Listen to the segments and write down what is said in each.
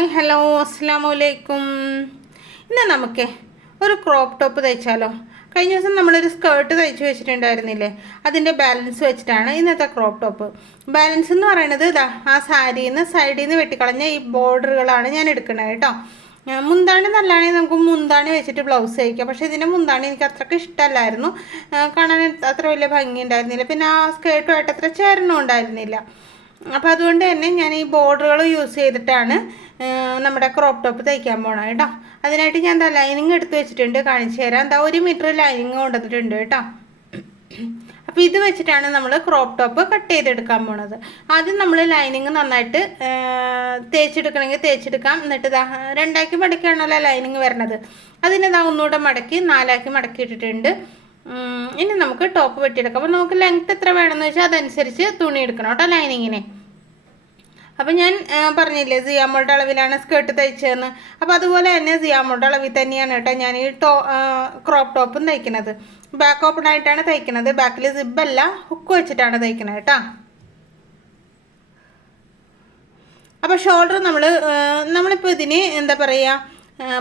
Hi hello അസ്സാം വലൈക്കും ഇന്ന് നമുക്ക് ഒരു ക്രോപ്പ് ടോപ്പ് തയ്ച്ചാലോ? കഴിഞ്ഞ ദിവസം നമ്മളൊരു സ്കേർട്ട് തയ്ച്ചു വെച്ചിട്ടുണ്ടായിരുന്നില്ലേ? അതിന്റെ ബാലൻസ് വെച്ചിട്ടാണ് ഇന്നത്തെ ക്രോപ്പ് ടോപ്പ് ബാലൻസ് എന്ന് പറയുന്നത് ഇതാ ആ സാരിയിൽ നിന്ന് സൈഡിൽ നിന്ന് വെട്ടിക്കളഞ്ഞ ഈ ബോർഡറുകളാണ് ഞാൻ എടുക്കുന്നത് കേട്ടോ. മുന്താണി നല്ലതാണെങ്കിൽ നമുക്ക് മുന്താണി വെച്ചിട്ട് ബ്ലൗസ് തയ്ക്കാം. പക്ഷേ ഇതിന്റെ മുന്താണി എനിക്ക് അത്രയ്ക്ക് ഇഷ്ടമല്ലായിരുന്നു. കാണാൻ അത്ര വലിയ ഭംഗി ഉണ്ടായിരുന്നില്ല പിന്നെ ആ സ്കേർട്ടുമായിട്ട് അത്ര ചേരണം ഉണ്ടായിരുന്നില്ല അപ്പോൾ അതുകൊണ്ട് തന്നെ ഞാൻ ഈ ബോർഡറുകൾ യൂസ് ചെയ്തിട്ടാണ് നമ്മുടെ ക്രോപ്പ് ടോപ്പ് തയ്ക്കാൻ പോകണം കേട്ടോ. അതിനായിട്ട് ഞാൻ ലൈനിങ് എടുത്ത് വെച്ചിട്ടുണ്ട് കാണിച്ചു തരാം. എന്താ ഒരു മീറ്റർ ലൈനിങ് കൊണ്ടുവന്നിട്ടുണ്ട് കേട്ടോ. അപ്പോൾ ഇത് വെച്ചിട്ടാണ് നമ്മൾ ക്രോപ്പ് ടോപ്പ് കട്ട് ചെയ്തെടുക്കാൻ പോണത്. ആദ്യം നമ്മൾ ലൈനിങ് നന്നായിട്ട് തേച്ചെടുക്കണമെങ്കിൽ തേച്ചെടുക്കാം. എന്നിട്ട് ഇതാ രണ്ടാക്കി മടക്കിയാണല്ലോ ലൈനിങ് വരണത്. അതിനിതാ ഒന്നുകൂടെ മടക്കി നാലാക്കി മടക്കി ഇട്ടിട്ടുണ്ട് ഉം, ഇനി നമുക്ക് ടോപ്പ് വെട്ടിയെടുക്കാം. അപ്പോൾ നമുക്ക് ലെങ്ത് എത്ര വേണമെന്ന് വെച്ചാൽ അതനുസരിച്ച് തുണി എടുക്കണം കേട്ടോ ലൈനിങ്ങിനെ അപ്പം ഞാൻ പറഞ്ഞില്ലേ സിയാമോളുടെ അളവിലാണ് സ്കേർട്ട് തയ്ച്ചതെന്ന് അപ്പോൾ അതുപോലെ തന്നെ സിയാമോളുടെ അളവിൽ തന്നെയാണ് കേട്ടോ ഞാൻ ഈ ടോ ക്രോപ്പ് ടോപ്പും തയ്ക്കുന്നത് ബാക്ക് ഓപ്പൺ ആയിട്ടാണ് തയ്ക്കുന്നത് ബാക്കിൽ സിബല്ല ഹുക്ക് വെച്ചിട്ടാണ് തയ്ക്കുന്നത് കേട്ടോ. അപ്പോൾ ഷോൾഡർ നമ്മൾ നമ്മളിപ്പോൾ ഇതിന് എന്താ പറയുക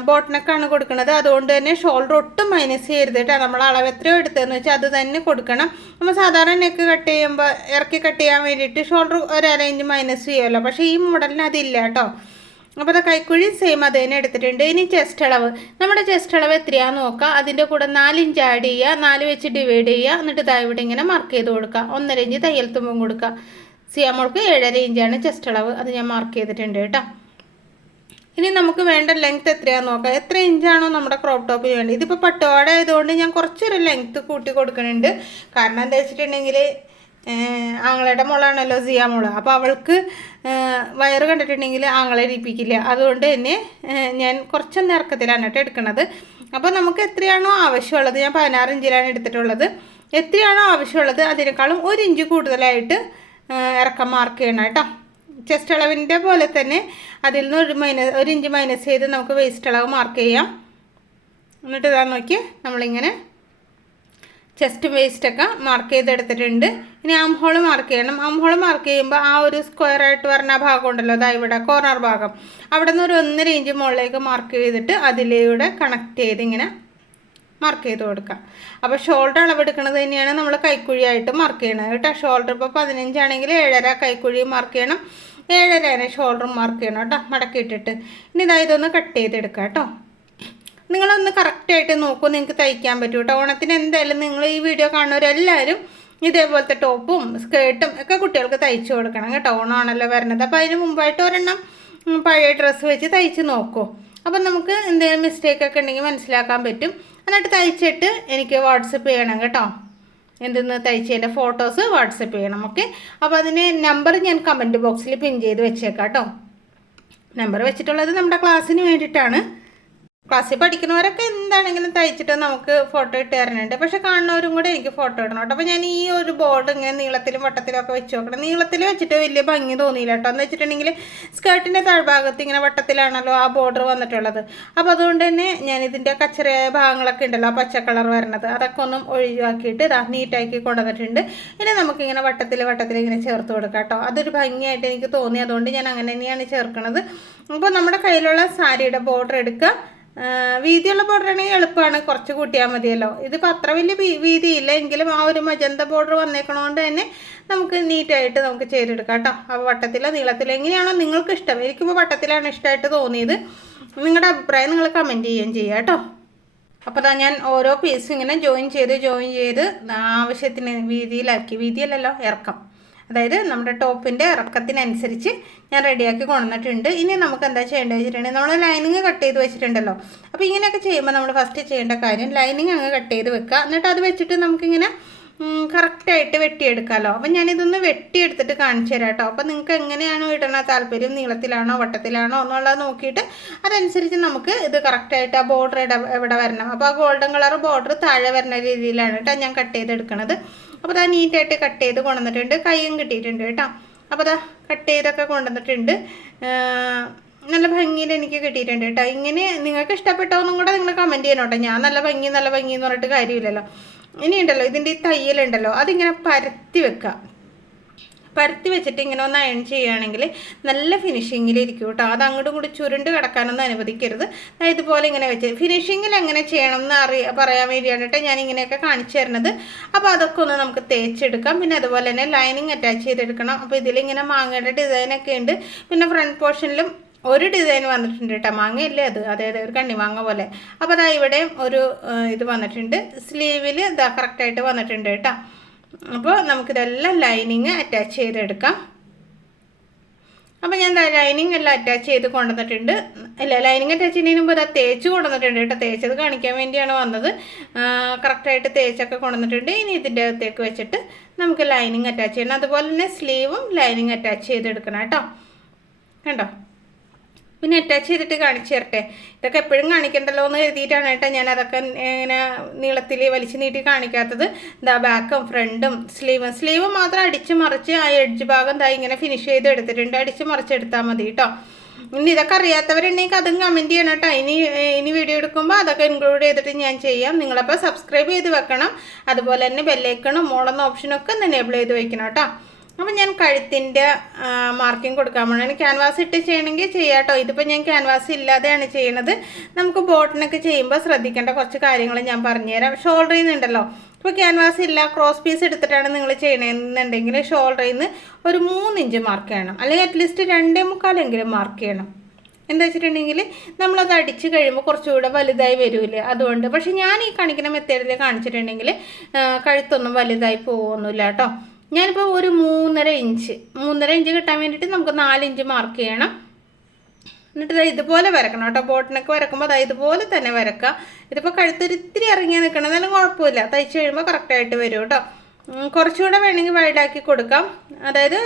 ബോട്ടനൊക്കെയാണ് കൊടുക്കുന്നത്. അതുകൊണ്ട് തന്നെ ഷോൾഡർ ഒട്ടും മൈനസ് ചെയ്യരുത് കേട്ടോ. നമ്മൾ അളവ് എത്രയോ എടുത്തതെന്ന് വെച്ചാൽ അത് തന്നെ കൊടുക്കണം. നമ്മൾ സാധാരണ നെക്ക് കട്ട് ചെയ്യുമ്പോൾ ഇറക്കി കട്ട് ചെയ്യാൻ വേണ്ടിയിട്ട് ഷോൾഡർ ഒരു ഇഞ്ച് മൈനസ് ചെയ്യുമല്ലോ പക്ഷേ ഈ മോഡലിന് അതില്ല കേട്ടോ. അപ്പോൾ അത് കൈക്കുഴി സെയിം അത് തന്നെ എടുത്തിട്ടുണ്ട്. ഇനി ചെസ്റ്റ് അളവ്. നമ്മുടെ ചെസ്റ്റ് അളവ് എത്രയാണെന്ന് നോക്കുക അതിന്റെ കൂടെ നാല് ഇഞ്ച് ആഡ് ചെയ്യുക. നാല് വെച്ച് ഡിവൈഡ് ചെയ്യുക. എന്നിട്ട് ഇതാ ഇങ്ങനെ മാർക്ക് ചെയ്ത് കൊടുക്കുക. ഒന്നര ഇഞ്ച് തയ്യൽ തുമ്പും കൊടുക്കുക. സിയാമോൾക്ക് ഏഴര ഇഞ്ചാണ് ചെസ്റ്റ് അളവ്. അത് ഞാൻ മാർക്ക് ചെയ്തിട്ടുണ്ട് കേട്ടോ. ഇനി നമുക്ക് വേണ്ട ലെങ്ത് എത്രയാണെന്ന് നോക്കാം. എത്ര ഇഞ്ചാണോ നമ്മുടെ ക്രോപ്പ് ടോപ്പിന് വേണ്ടത്? ഇതിപ്പോൾ പട്ടുപാട ആയതുകൊണ്ട് ഞാൻ കുറച്ചൊരു ലെങ്ത് കൂട്ടി കൊടുക്കുന്നുണ്ട്. കാരണം എന്താ വെച്ചിട്ടുണ്ടെങ്കിൽ ആങ്ങളയുടെ മോളാണല്ലോ സിയാ മോൾ. അപ്പോൾ അവൾക്ക് വയറ് കണ്ടിട്ടുണ്ടെങ്കിൽ ആങ്ങളെ ഇരിപ്പിക്കില്ല അതുകൊണ്ട് തന്നെ ഞാൻ കുറച്ചൊന്ന് ഇറക്കത്തിലാണ് കേട്ടോ എടുക്കുന്നത്. അപ്പോൾ നമുക്ക് എത്രയാണോ ആവശ്യമുള്ളത് ഞാൻ പതിനാറ് ഇഞ്ചിലാണ് എടുത്തിട്ടുള്ളത്. എത്രയാണോ ആവശ്യമുള്ളത് അതിനേക്കാളും ഒരു ഇഞ്ച് കൂടുതലായിട്ട് ഇറക്കം മാർക്ക് ചെയ്യണം കേട്ടോ. ചെസ്റ്റ് അളവിന്റെ പോലെ തന്നെ അതിൽ നിന്ന് ഒരു മൈനസ് ഒരു ഇഞ്ച് മൈനസ് ചെയ്ത് നമുക്ക് വേസ്റ്റ് അളവ് മാർക്ക് ചെയ്യാം. എന്നിട്ട് ഇതാ നോക്കി നമ്മളിങ്ങനെ ചെസ്റ്റ് വേസ്റ്റൊക്കെ മാർക്ക് ചെയ്തെടുത്തിട്ടുണ്ട്. ഇനി ആം ഹോൾ മാർക്ക് ചെയ്യണം. ആം ഹോൾ മാർക്ക് ചെയ്യുമ്പോൾ ആ ഒരു സ്ക്വയർ ആയിട്ട് വരുന്ന ഭാഗം ഉണ്ടല്ലോ അതാ ഇവിടെ കോർണർ ഭാഗം. അവിടെ നിന്ന് ഒരു ഒന്നര ഇഞ്ച് മുകളിലേക്ക് മാർക്ക് ചെയ്തിട്ട് അതിലൂടെ കണക്ട് ചെയ്ത് ഇങ്ങനെ മാർക്ക് ചെയ്ത് കൊടുക്കാം. അപ്പോൾ ഷോൾഡർ അളവെടുക്കുന്നത് തന്നെയാണ് നമ്മൾ കൈക്കുഴിയായിട്ട് മാർക്ക് ചെയ്യണത് കേട്ടോ. ഷോൾഡർ ഇപ്പോൾ പതിനഞ്ചാണെങ്കിൽ ഏഴര കൈക്കുഴി മാർക്ക് ചെയ്യണം. ഏഴര തന്നെ ഷോൾഡർ മാർക്ക് ചെയ്യണം കേട്ടോ മടക്കിയിട്ടിട്ട് ഇനി ഇതാ ഇതൊന്ന് കട്ട് ചെയ്തെടുക്കാം കേട്ടോ. നിങ്ങളൊന്ന് കറക്റ്റായിട്ട് നോക്കൂ നിങ്ങൾക്ക് തയ്ക്കാൻ പറ്റും കേട്ടോ. ഓണത്തിന് എന്തായാലും നിങ്ങൾ ഈ വീഡിയോ കാണുന്നവരെല്ലാവരും ഇതേപോലത്തെ ടോപ്പും സ്കേർട്ടും ഒക്കെ കുട്ടികൾക്ക് തയ്ച്ചു കൊടുക്കണം കേട്ടോ. ഓണമാണല്ലോ വരുന്നത് അപ്പോൾ അതിന് മുമ്പായിട്ട് ഒരെണ്ണം പഴയ ഡ്രസ്സ് വെച്ച് തയ്ച്ച് നോക്കൂ. അപ്പം നമുക്ക് എന്തെങ്കിലും മിസ്റ്റേക്ക് ഒക്കെ ഉണ്ടെങ്കിൽ മനസ്സിലാക്കാൻ പറ്റും. എന്നിട്ട് തയ്ച്ചിട്ട് എനിക്ക് വാട്സപ്പ് ചെയ്യണം കേട്ടോ. എന്തെന്ന് തയ്ച്ചതിന്റെ ഫോട്ടോസ് വാട്സപ്പ് ചെയ്യണം ഓക്കെ? അപ്പോൾ അതിന് നമ്പർ ഞാൻ കമന്റ് ബോക്സിൽ പിൻ ചെയ്ത് വെച്ചേക്കാം കേട്ടോ. നമ്പർ വെച്ചിട്ടുള്ളത് നമ്മുടെ ക്ലാസ്സിന് വേണ്ടിയിട്ടാണ്. ക്ലാസ്സിൽ പഠിക്കുന്നവരൊക്കെ എന്താണെങ്കിലും തയ്ച്ചിട്ട് നമുക്ക് ഫോട്ടോ ഇട്ട് തരണുണ്ട്. പക്ഷെ കാണുന്നവരും കൂടെ എനിക്ക് ഫോട്ടോ ഇടണം കേട്ടോ. അപ്പോൾ ഞാൻ ഈ ഒരു ബോർഡ് ഇങ്ങനെ നീളത്തിലും വട്ടത്തിലും ഒക്കെ വെച്ച് നോക്കണം. നീളത്തിൽ വെച്ചിട്ട് വലിയ ഭംഗി തോന്നിയില്ല കേട്ടോ. എന്ന് വെച്ചിട്ടുണ്ടെങ്കിൽ സ്കേർട്ടിന്റെ താഴ്ഭാഗത്ത് ഇങ്ങനെ വട്ടത്തിലാണല്ലോ ആ ബോർഡർ വന്നിട്ടുള്ളത്. അപ്പോൾ അതുകൊണ്ട് തന്നെ ഞാൻ ഇതിന്റെ കച്ചറയായ ഭാഗങ്ങളൊക്കെ ഉണ്ടല്ലോ ആ പച്ച കളർ വരുന്നത് അതൊക്കെ ഒന്നും ഒഴിവാക്കിയിട്ട് ഇതാ നീറ്റാക്കി കൊണ്ടുവന്നിട്ടുണ്ട്. ഇനി നമുക്കിങ്ങനെ വട്ടത്തിൽ വട്ടത്തിൽ ഇങ്ങനെ ചേർത്ത് കൊടുക്കാം കേട്ടോ. അതൊരു ഭംഗിയായിട്ട് എനിക്ക് തോന്നി. അതുകൊണ്ട് ഞാൻ അങ്ങനെ തന്നെയാണ് ചേർക്കുന്നത് അപ്പോൾ നമ്മുടെ കയ്യിലുള്ള സാരിയുടെ ബോർഡർ എടുക്കുക വീതിയുള്ള ബോർഡർ ആണെങ്കിൽ എളുപ്പമാണ് കുറച്ച് കൂട്ടിയാൽ മതിയല്ലോ. ഇതിപ്പോൾ അത്ര വലിയ വീതിയില്ല. എങ്കിലും ആ ഒരു മജന്ത ബോർഡർ വന്നേക്കണോണ്ട് തന്നെ നമുക്ക് നീറ്റായിട്ട് നമുക്ക് ചെയ്തെടുക്കാം കേട്ടോ. അപ്പോൾ വട്ടത്തിലോ നീളത്തിലോ എങ്ങനെയാണോ നിങ്ങൾക്ക് ഇഷ്ടം. എനിക്കിപ്പോൾ വട്ടത്തിലാണ് ഇഷ്ടമായിട്ട് തോന്നിയത്. നിങ്ങളുടെ അഭിപ്രായം നിങ്ങൾ കമന്റ് ചെയ്യുകയും ചെയ്യുക കേട്ടോ. അപ്പോൾ അതാ ഞാൻ ഓരോ പീസും ഇങ്ങനെ ജോയിൻ ചെയ്ത് ജോയിൻ ചെയ്ത് ആവശ്യത്തിന് വീതിയിലാക്കി. വീതിയല്ലല്ലോ ഇറക്കം. അതായത് നമ്മുടെ ടോപ്പിന്റെ ഇറക്കത്തിനനുസരിച്ച് ഞാൻ റെഡിയാക്കി കൊണ്ടുവന്നിട്ടുണ്ട്. ഇനി നമുക്ക് എന്താ ചെയ്യേണ്ടത് വെച്ചിട്ടുണ്ടെങ്കിൽ നമ്മൾ ലൈനിങ് കട്ട് ചെയ്ത് വെച്ചിട്ടുണ്ടല്ലോ. അപ്പോൾ ഇങ്ങനെയൊക്കെ ചെയ്യുമ്പോൾ നമ്മൾ ഫസ്റ്റ് ചെയ്യേണ്ട കാര്യം ലൈനിങ് അങ്ങ് കട്ട് ചെയ്ത് വെക്കുക. എന്നിട്ട് അത് വെച്ചിട്ട് നമുക്കിങ്ങനെ കറക്റ്റായിട്ട് വെട്ടിയെടുക്കാമല്ലോ അപ്പം ഞാനിതൊന്ന് വെട്ടിയെടുത്തിട്ട് കാണിച്ചു തരാം കേട്ടോ. അപ്പം നിങ്ങൾക്ക് എങ്ങനെയാണോ ഇടണ താല്പര്യം? നീളത്തിലാണോ വട്ടത്തിലാണോ എന്നുള്ളത് നോക്കിയിട്ട് അതനുസരിച്ച് നമുക്ക് ഇത് കറക്റ്റായിട്ട് ആ ബോർഡർ ഇട എവിടെ വരണം? അപ്പോൾ ആ ഗോൾഡൻ കളർ ബോർഡർ താഴെ വരുന്ന രീതിയിലാണ് കേട്ടോ ഞാൻ കട്ട് ചെയ്തെടുക്കണത്. അപ്പോൾ അതാ നീറ്റായിട്ട് കട്ട് ചെയ്ത് കൊണ്ടുവന്നിട്ടുണ്ട്. കൈയും കിട്ടിയിട്ടുണ്ട് കേട്ടോ. അപ്പോൾ അതാ കട്ട് ചെയ്തൊക്കെ കൊണ്ടുവന്നിട്ടുണ്ട്. നല്ല ഭംഗിയിൽ എനിക്ക് കിട്ടിയിട്ടുണ്ട് കേട്ടോ. ഇങ്ങനെ നിങ്ങൾക്ക് ഇഷ്ടപ്പെട്ടോന്നും കൂടെ നിങ്ങൾ കമന്റ് ചെയ്യണം കേട്ടോ. ഞാൻ നല്ല ഭംഗി നല്ല ഭംഗി എന്ന് പറഞ്ഞിട്ട് കാര്യമില്ലല്ലോ. ഇനിയുണ്ടല്ലോ ഇതിന്റെ ഈ തയ്യലുണ്ടല്ലോ. അതിങ്ങനെ പരത്തി വെക്കുക. പരത്തി വെച്ചിട്ട് ഇങ്ങനെ ഒന്ന് അയൺ ചെയ്യുകയാണെങ്കിൽ നല്ല ഫിനിഷിങ്ങിലിരിക്കും കേട്ടോ അത് അങ്ങോട്ടും കൂടി ചുരുണ്ട് കിടക്കാനൊന്നും അനുവദിക്കരുത്. ഇതുപോലെ ഇങ്ങനെ വെച്ച്. ഫിനിഷിങ്ങിൽ എങ്ങനെ ചെയ്യണം എന്ന് അറിയ പറയാൻ വേണ്ടിയാണ് ഞാൻ ഇങ്ങനെയൊക്കെ കാണിച്ചു തരുന്നത്. അപ്പോൾ അതൊക്കെ ഒന്ന് നമുക്ക് തേച്ചെടുക്കാം. പിന്നെ അതുപോലെ തന്നെ ലൈനിങ് അറ്റാച്ച് ചെയ്തെടുക്കണം. അപ്പോൾ ഇതിലിങ്ങനെ മാങ്ങയുടെ ഡിസൈനൊക്കെ ഉണ്ട്. പിന്നെ ഫ്രണ്ട് പോർഷനിലും ഒരു ഡിസൈൻ വന്നിട്ടുണ്ട് കേട്ടോ മാങ്ങയില്ലേ അത്? അതായത് ഒരു കണ്ണിമാങ്ങ പോലെ. അപ്പോൾ അതാ ഇവിടെ ഒരു ഇത് വന്നിട്ടുണ്ട്. സ്ലീവിൽ ഇതാ കറക്റ്റായിട്ട് വന്നിട്ടുണ്ട് കേട്ടോ അപ്പോൾ നമുക്കിതെല്ലാം ലൈനിങ് അറ്റാച്ച് ചെയ്തെടുക്കാം. അപ്പോൾ ഞാൻ ലൈനിങ് എല്ലാം അറ്റാച്ച് ചെയ്ത് കൊണ്ടുവന്നിട്ടുണ്ട്. അല്ല ലൈനിങ് അറ്റാച്ച് ചെയ്യുന്നതിന് മുമ്പ് അത് തേച്ച് കൊണ്ടുവന്നിട്ടുണ്ട് കേട്ടോ. തേച്ചത് കാണിക്കാൻ വേണ്ടിയാണ് വന്നത്. കറക്റ്റായിട്ട് തേച്ചൊക്കെ കൊണ്ടുവന്നിട്ടുണ്ട്. ഇനി ഇതിന്റെ അകത്തേക്ക് വെച്ചിട്ട് നമുക്ക് ലൈനിങ് അറ്റാച്ച് ചെയ്യണം. അതുപോലെ തന്നെ സ്ലീവും ലൈനിങ് അറ്റാച്ച് ചെയ്തെടുക്കണം കേട്ടോ. കണ്ടോ? പിന്നെ അറ്റാച്ച് ചെയ്തിട്ട് കാണിച്ചു തരട്ടെ. ഇതൊക്കെ എപ്പോഴും കാണിക്കണ്ടല്ലോ എന്ന് കരുതിയിട്ടാണ് കേട്ടോ ഞാൻ അതൊക്കെ ഇങ്ങനെ നീളത്തിൽ വലിച്ചു നീട്ടി കാണിക്കാത്തത്. ദാ ബാക്കും ഫ്രണ്ടും സ്ലീവും സ്ലീവ് മാത്രം അടിച്ച് മറിച്ച് ആ എഡ്ജ് ഭാഗം ദാ ഇങ്ങനെ ഫിനിഷ് ചെയ്ത് എടുത്തിട്ടുണ്ട്. അടിച്ച് മറിച്ചെടുത്താൽ മതി കേട്ടോ. ഇനി ഇതൊക്കെ അറിയാത്തവരുണ്ടെങ്കിൽ അതും കമന്റ് ചെയ്യണം കേട്ടോ. ഇനി ഇനി വീഡിയോ എടുക്കുമ്പോൾ അതൊക്കെ ഇൻക്ലൂഡ് ചെയ്തിട്ട് ഞാൻ ചെയ്യാം. നിങ്ങളപ്പോൾ സബ്സ്ക്രൈബ് ചെയ്ത് വെക്കണം. അതുപോലെ തന്നെ ബെല്ലൈക്കണും മോളെന്ന ഓപ്ഷനൊക്കെ ഒന്ന് എനേബിൾ ചെയ്ത് വെക്കണം കേട്ടോ. അപ്പം ഞാൻ കഴുത്തിന്റെ മാർക്കിംഗ് കൊടുക്കാൻ പോകണം ക്യാൻവാസ് ഇട്ട് ചെയ്യണമെങ്കിൽ ചെയ്യാം കേട്ടോ ഇതിപ്പോൾ ഞാൻ ക്യാൻവാസ് ഇല്ലാതെയാണ് ചെയ്യണത്. നമുക്ക് ബോട്ടിനൊക്കെ ചെയ്യുമ്പോൾ ശ്രദ്ധിക്കേണ്ട കുറച്ച് കാര്യങ്ങൾ ഞാൻ പറഞ്ഞുതരാം. ഷോൾഡറിൽ നിന്നുണ്ടല്ലോ ഇപ്പോൾ ക്യാൻവാസ് ഇല്ല ക്രോസ് പീസ് എടുത്തിട്ടാണ് നിങ്ങൾ ചെയ്യണമെന്നുണ്ടെങ്കിൽ ഷോൾഡറിൽ നിന്ന് ഒരു മൂന്നിഞ്ച് മാർക്ക് ചെയ്യണം. അല്ലെങ്കിൽ അറ്റ്ലീസ്റ്റ് രണ്ടേ മുക്കാലെങ്കിലും മാർക്ക് ചെയ്യണം. എന്താ വെച്ചിട്ടുണ്ടെങ്കിൽ നമ്മളത് അടിച്ച് കഴിയുമ്പോൾ കുറച്ചുകൂടെ വലുതായി വരില്ലേ? അതുകൊണ്ട്. പക്ഷേ ഞാൻ ഈ കാണിക്കുന്ന മെത്തേഡിൽ കാണിച്ചിട്ടുണ്ടെങ്കിൽ കഴുത്തൊന്നും വലുതായി പോകുന്നില്ല കേട്ടോ. ഞാനിപ്പോൾ ഒരു മൂന്നര ഇഞ്ച് മൂന്നര ഇഞ്ച് കിട്ടാൻ വേണ്ടിയിട്ട് നമുക്ക് നാല് ഇഞ്ച് മാർക്ക് ചെയ്യണം. എന്നിട്ട് ദാ ഇതുപോലെ വരക്കണം കേട്ടോ. ബോട്ടിനൊക്കെ വരക്കുമ്പോൾ ദാ ഇതുപോലെ തന്നെ വരക്കുക. ഇതിപ്പോൾ കഴുത്തൊരു ഇത്തിരി ഇറങ്ങി നിൽക്കണം എന്നാലും കുഴപ്പമില്ല. തയ്ച്ച് കഴിയുമ്പോൾ കറക്റ്റായിട്ട് വരും കേട്ടോ. കുറച്ചുകൂടെ വേണമെങ്കിൽ വൈഡാക്കി കൊടുക്കാം. അതായത്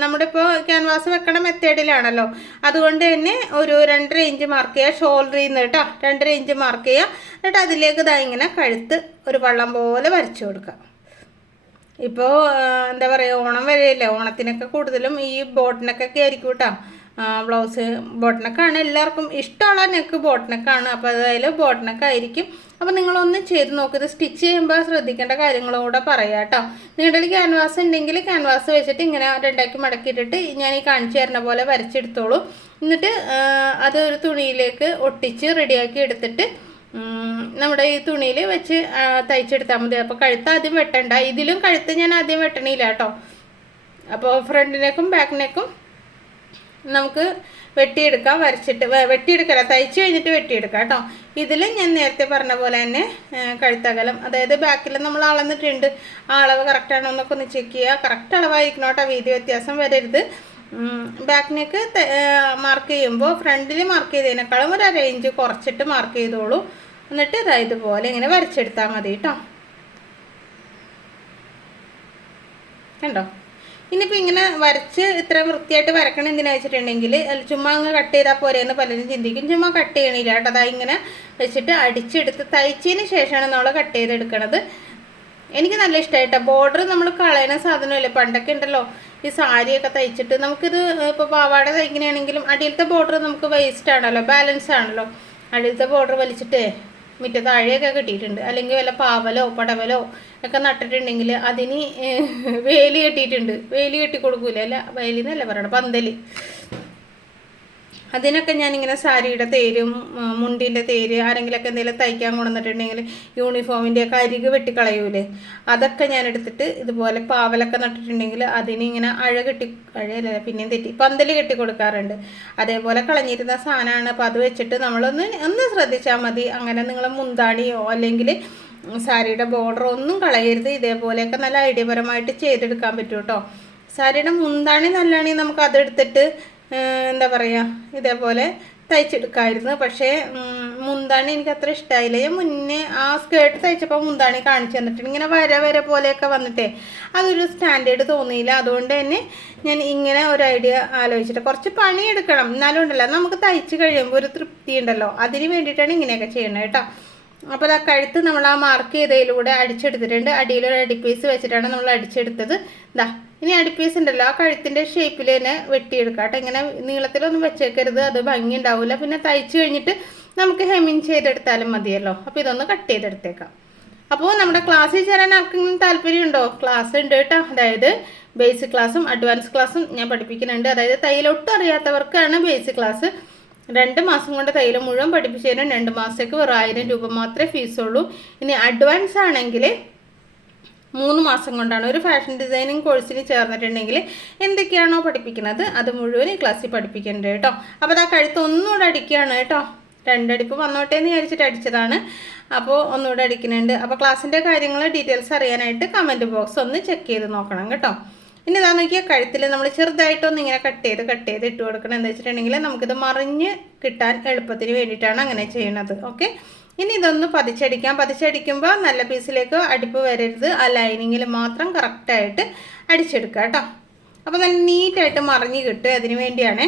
നമ്മുടെ ഇപ്പോൾ ക്യാൻവാസ് വെക്കണ മെത്തേഡിലാണല്ലോ. അതുകൊണ്ട് തന്നെ ഒരു രണ്ടര ഇഞ്ച് മാർക്ക് ചെയ്യുക. ഷോൾഡറിൽ നിന്ന് കേട്ടോ. രണ്ടര ഇഞ്ച് മാർക്ക് ചെയ്യുക. എന്നിട്ട് അതിലേക്ക് ഇതാ ഇങ്ങനെ കഴുത്ത് ഒരു വള്ളം പോലെ വരച്ചു കൊടുക്കുക. ഇപ്പോൾ എന്താ പറയുക ഓണം വരെയല്ലേ. ഓണത്തിനൊക്കെ കൂടുതലും ഈ ബോട്ടിനൊക്കെ ആയിരിക്കും കേട്ടോ ബ്ലൗസ് ബോട്ടിനൊക്കെയാണ് എല്ലാവർക്കും ഇഷ്ടമുള്ള നെക്ക് ബോട്ടിനൊക്കെയാണ് അപ്പോൾ അതായത് ബോട്ടിനൊക്കെ ആയിരിക്കും അപ്പോൾ നിങ്ങളൊന്ന് ചെയ്ത് നോക്കിയത് സ്റ്റിച്ച് ചെയ്യുമ്പോൾ ശ്രദ്ധിക്കേണ്ട കാര്യങ്ങളും പറയാം കേട്ടോ. നിങ്ങളുടെ ക്യാൻവാസ് ഉണ്ടെങ്കിൽ ക്യാൻവാസ് വെച്ചിട്ട് ഇങ്ങനെ രണ്ടാക്കി മടക്കിയിട്ടിട്ട് ഞാൻ ഈ കാണിച്ചു തരുന്ന പോലെ വരച്ചെടുത്തോളൂ. എന്നിട്ട് അത് ഒരു തുണിയിലേക്ക് ഒട്ടിച്ച് റെഡിയാക്കി എടുത്തിട്ട് നമ്മുടെ ഈ തുണിയിൽ വെച്ച് തയ്ച്ചെടുത്താൽ മതി. അപ്പോൾ കഴുത്ത് ആദ്യം വെട്ടണ്ട. ഇതിലും കഴുത്ത് ഞാൻ ആദ്യം വെട്ടണില്ല കേട്ടോ. അപ്പോൾ ഫ്രണ്ടിനേക്കും ബാക്കിനേക്കും നമുക്ക് വെട്ടിയെടുക്കാം വരച്ചിട്ട് വെട്ടിയെടുക്കല തയ്ച്ച് കഴിഞ്ഞിട്ട് വെട്ടിയെടുക്കാം കേട്ടോ. ഇതിൽ ഞാൻ നേരത്തെ പറഞ്ഞ പോലെ തന്നെ കഴുത്തകലം അതായത് ബാക്കിൽ നമ്മൾ അളന്നിട്ടുണ്ട്. ആ അളവ് കറക്റ്റാണോ എന്നൊക്കെ ഒന്ന് ചെക്ക് ചെയ്യുക. കറക്റ്റ് അളവായിരിക്കണം കേട്ടോ വീതി വ്യത്യാസം വരരുത്. ബാക്കിനേക്ക് മാർക്ക് ചെയ്യുമ്പോൾ ഫ്രണ്ടിൽ മാർക്ക് ചെയ്തതിനേക്കാളും ഒരു അര ഇഞ്ച് കുറച്ചിട്ട് മാർക്ക് ചെയ്തോളൂ. എന്നിട്ട് ഇതാ ഇതുപോലെ ഇങ്ങനെ വരച്ചെടുത്താൽ മതി കേട്ടോ കണ്ടോ? ഇനിയിപ്പോൾ ഇങ്ങനെ വരച്ച് ഇത്ര വൃത്തിയായിട്ട് വരക്കണം എന്തിനാ വെച്ചിട്ടുണ്ടെങ്കിൽ ചുമ്മാ അങ്ങ് കട്ട് ചെയ്താൽ പോരെ എന്ന് പലരും ചിന്തിക്കും. ചുമ്മാ കട്ട് ചെയ്യണില്ല കേട്ടോ അതാ ഇങ്ങനെ വെച്ചിട്ട് അടിച്ചെടുത്ത് തയ്ച്ചതിന് ശേഷമാണ് നമ്മൾ കട്ട് ചെയ്തെടുക്കണത്. എനിക്ക് നല്ല ഇഷ്ടമായിട്ടോ ബോർഡർ നമ്മൾ കളയണ സാധനമല്ലേ? പണ്ടൊക്കെ ഉണ്ടല്ലോ ഈ സാരിയൊക്കെ തയ്ച്ചിട്ട് നമുക്കിത് ഇപ്പോൾ പാവാട തയ്ക്കണമെങ്കിലും അടിയിലത്തെ ബോർഡർ നമുക്ക് വേസ്റ്റ് ആണല്ലോ ബാലൻസ് ആണല്ലോ. അടിയിലത്തെ ബോർഡർ വലിച്ചിട്ട് മിറ്റ താഴെയൊക്കെ കിട്ടിയിട്ടുണ്ട്. അല്ലെങ്കിൽ വല്ല പാവലോ പടവലോ ഒക്കെ നട്ടിട്ടുണ്ടെങ്കിൽ അതിന് വേലി കെട്ടിയിട്ടുണ്ട്. വേലി കെട്ടി കൊടുക്കൂല അല്ല വേലി എന്നല്ല പറയണം പന്തൽ. അതിനൊക്കെ ഞാനിങ്ങനെ സാരിയുടെ തേരും മുണ്ടിന്റെ തേര് ആരെങ്കിലുമൊക്കെ എന്തെങ്കിലും തയ്ക്കാൻ കൊണ്ടുവന്നിട്ടുണ്ടെങ്കിൽ യൂണിഫോമിന്റെ ഒക്കെ അരിക് വെട്ടിക്കളയൂലേ? അതൊക്കെ ഞാൻ എടുത്തിട്ട് ഇതുപോലെ പാവലൊക്കെ നട്ടിട്ടുണ്ടെങ്കിൽ അതിന് ഇങ്ങനെ അഴ കെട്ടി അഴയല്ല പിന്നെയും തെറ്റി പന്തൽ കെട്ടി കൊടുക്കാറുണ്ട്. അതേപോലെ കളഞ്ഞിരുന്ന സാധനമാണ്. അപ്പോൾ അത് വെച്ചിട്ട് നമ്മളൊന്ന് ഒന്ന് ശ്രദ്ധിച്ചാൽ മതി. അങ്ങനെ നിങ്ങൾ മുന്താണിയോ അല്ലെങ്കിൽ സാരിയുടെ ബോർഡർ ഒന്നും കളയരുത്. ഇതേപോലെയൊക്കെ നല്ല ഐഡിയപരമായിട്ട് ചെയ്തെടുക്കാൻ പറ്റും കേട്ടോ. സാരിയുടെ മുന്താണി നല്ലാണെങ്കിൽ നമുക്ക് അതെടുത്തിട്ട് എന്താ പറയുക ഇതേപോലെ തയ്ച്ചെടുക്കായിരുന്നു. പക്ഷേ മുന്താണി എനിക്ക് അത്ര ഇഷ്ടമായില്ല ഞാൻ മുന്നേ ആ സ്കേർട്ട് തയ്ച്ചപ്പോൾ മുന്താണി കാണിച്ചു തന്നിട്ടുണ്ട് ഇങ്ങനെ വര വര പോലെയൊക്കെ വന്നിട്ടേ അതൊരു സ്റ്റാൻഡേർഡ് തോന്നിയില്ല. അതുകൊണ്ട് തന്നെ ഞാൻ ഇങ്ങനെ ഒരു ഐഡിയ ആലോചിച്ചിട്ട് കുറച്ച് പണിയെടുക്കണം. എന്നാലും ഉണ്ടല്ലോ നമുക്ക് തയ്ച്ച് കഴിയുമ്പോൾ ഒരു തൃപ്തി ഉണ്ടല്ലോ. അതിന് വേണ്ടിയിട്ടാണ് ഇങ്ങനെയൊക്കെ ചെയ്യണത് കേട്ടോ. അപ്പോൾ ആ കഴുത്ത് നമ്മൾ ആ മാർക്ക് ചെയ്തതിലൂടെ അടിച്ചെടുത്തിട്ടുണ്ട്. അടിയിലൊരു അടിപ്പീസ് വെച്ചിട്ടാണ് നമ്മൾ അടിച്ചെടുത്തത്. ഇതാ ഇനി അടിപ്പീസ് ഉണ്ടല്ലോ. ആ കഴുത്തിന്റെ ഷേപ്പിൽ തന്നെ വെട്ടിയെടുക്കാം കേട്ടോ. ഇങ്ങനെ നീളത്തിലൊന്നും വെച്ചേക്കരുത്. അത് ഭംഗി ഉണ്ടാവില്ല പിന്നെ തയ്ച്ച് കഴിഞ്ഞിട്ട് നമുക്ക് ഹെമ്മിങ് ചെയ്തെടുത്താലും മതിയല്ലോ. അപ്പോൾ ഇതൊന്ന് കട്ട് ചെയ്തെടുത്തേക്കാം. അപ്പോൾ നമ്മുടെ ക്ലാസ്സിൽ ചേരാൻ ആർക്കെങ്കിലും താല്പര്യമുണ്ടോ? ക്ലാസ് ഉണ്ട് കേട്ടോ. അതായത് ബേസിക് ക്ലാസ്സും അഡ്വാൻസ് ക്ലാസ്സും ഞാൻ പഠിപ്പിക്കുന്നുണ്ട്. അതായത് തയ്യലൊട്ടും അറിയാത്തവർക്കാണ് ബേസിക് ക്ലാസ് രണ്ട് മാസം കൊണ്ട് തയ്യൽ മുഴുവൻ പഠിപ്പിച്ചു തരാൻ രണ്ട് മാസത്തേക്ക് വെറും ആയിരം രൂപ മാത്രമേ ഫീസുള്ളൂ ഇനി അഡ്വാൻസ് ആണെങ്കിൽ മൂന്ന് മാസം കൊണ്ടാണ്. ഒരു ഫാഷൻ ഡിസൈനിങ് കോഴ്സിന് ചേർന്നിട്ടുണ്ടെങ്കിൽ എന്തൊക്കെയാണോ പഠിപ്പിക്കുന്നത് അത് മുഴുവൻ ഈ ക്ലാസ്സിൽ പഠിപ്പിക്കേണ്ടത് കേട്ടോ അപ്പോൾ ആ കഴുത്ത് ഒന്നുകൂടെ അടിക്കുകയാണ് കേട്ടോ രണ്ടടിപ്പ് വന്നോട്ടെ എന്ന് വിചാരിച്ചിട്ട് അടിച്ചതാണ്. അപ്പോൾ ഒന്നുകൂടെ അടിക്കുന്നുണ്ട്. അപ്പോൾ ക്ലാസ്സിന്റെ കാര്യങ്ങൾ ഡീറ്റെയിൽസ് അറിയാനായിട്ട് കമന്റ് ബോക്സ് ഒന്ന് ചെക്ക് ചെയ്ത് നോക്കണം കേട്ടോ. ഇനി ഇതാ നോക്കിയാൽ കഴുത്തിൽ നമ്മൾ ചെറുതായിട്ടൊന്ന് ഇങ്ങനെ കട്ട് ചെയ്ത് കട്ട് ചെയ്ത് ഇട്ട് കൊടുക്കണം. എന്ന് വെച്ചിട്ടുണ്ടെങ്കിൽ നമുക്കിത് മറിഞ്ഞ് കിട്ടാൻ എളുപ്പത്തിന് വേണ്ടിയിട്ടാണ് അങ്ങനെ ചെയ്യുന്നത്. ഓക്കെ ഇനി ഇതൊന്ന് പതിച്ചടിക്കാം. പതിച്ചടിക്കുമ്പോൾ നല്ല പീസിലേക്ക് അടിപ്പ് വരരുത്. ആ ലൈനിങ്ങിൽ മാത്രം കറക്റ്റായിട്ട് അടിച്ചെടുക്കുക കേട്ടോ. അപ്പോൾ നല്ല നീറ്റായിട്ട് മറിഞ്ഞ് കിട്ടും അതിന് വേണ്ടിയാണേ.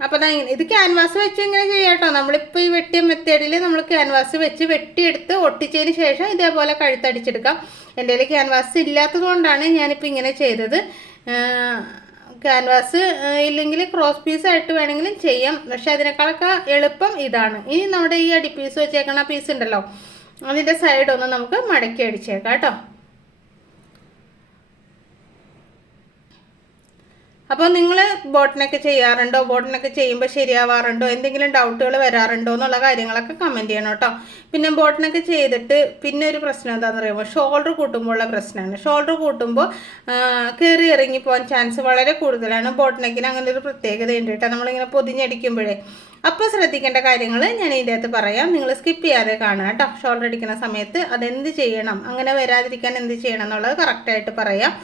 അപ്പോൾ ദാ ഇത് ക്യാൻവാസ് വെച്ച് ഇങ്ങനെ ചെയ്യാട്ടോ. നമ്മളിപ്പോ ഈ വെട്ടിയ മെത്തേഡിൽ നമ്മൾ ക്യാൻവാസ് വെച്ച് വെട്ടിയെടുത്ത് ഒട്ടിച്ചതിന് ശേഷം ഇതേപോലെ കഴുത്തടിച്ചെടുക്കാം. എന്റെ കയ്യിൽ ക്യാൻവാസ് ഇല്ലാത്തത് കൊണ്ടാണ് ഞാനിപ്പോൾ ഇങ്ങനെ ചെയ്തത്. ക്യാൻവാസ് ഇല്ലെങ്കിൽ ക്രോസ് പീസ് ആയിട്ട് വേണമെങ്കിലും ചെയ്യാം. പക്ഷെ അതിനേക്കാളൊക്കെ എളുപ്പം ഇതാണ്. ഇനി നമ്മുടെ ഈ അടി പീസ് വെച്ചേക്കണ പീസ് ഉണ്ടല്ലോ അതിന്റെ സൈഡൊന്ന് നമുക്ക് മടക്കി അടിച്ചേക്കാം കേട്ടോ. അപ്പോൾ നിങ്ങൾ ബോട്ടിനൊക്കെ ചെയ്യാറുണ്ടോ? ബോട്ടിനൊക്കെ ചെയ്യുമ്പോൾ ശരിയാവാറുണ്ടോ? എന്തെങ്കിലും ഡൗട്ടുകൾ വരാറുണ്ടോ എന്നുള്ള കാര്യങ്ങളൊക്കെ കമന്റ് ചെയ്യണം കേട്ടോ. പിന്നെ ബോട്ടിനൊക്കെ ചെയ്തിട്ട് പിന്നെ ഒരു പ്രശ്നം എന്താണെന്ന് പറയുമ്പോൾ ഷോൾഡർ കൂട്ടുമ്പോഴുള്ള പ്രശ്നമാണ്. ഷോൾഡർ കൂട്ടുമ്പോൾ കയറി ഇറങ്ങി പോകാൻ ചാൻസ് വളരെ കൂടുതലാണ്. ബോട്ടിനക്കിന് അങ്ങനെ ഒരു പ്രത്യേകതയുണ്ട് കേട്ടോ. നമ്മളിങ്ങനെ പൊതിഞ്ഞടിക്കുമ്പോഴേ. അപ്പോൾ ശ്രദ്ധിക്കേണ്ട കാര്യങ്ങൾ ഞാൻ ഇതിനകത്ത് പറയാം. നിങ്ങൾ സ്കിപ്പ് ചെയ്യാതെ കാണുക കേട്ടോ. ഷോൾഡർ അടിക്കുന്ന സമയത്ത് അതെന്ത് ചെയ്യണം? അങ്ങനെ വരാതിരിക്കാൻ എന്ത് ചെയ്യണം എന്നുള്ളത് കറക്റ്റായിട്ട് പറയാം.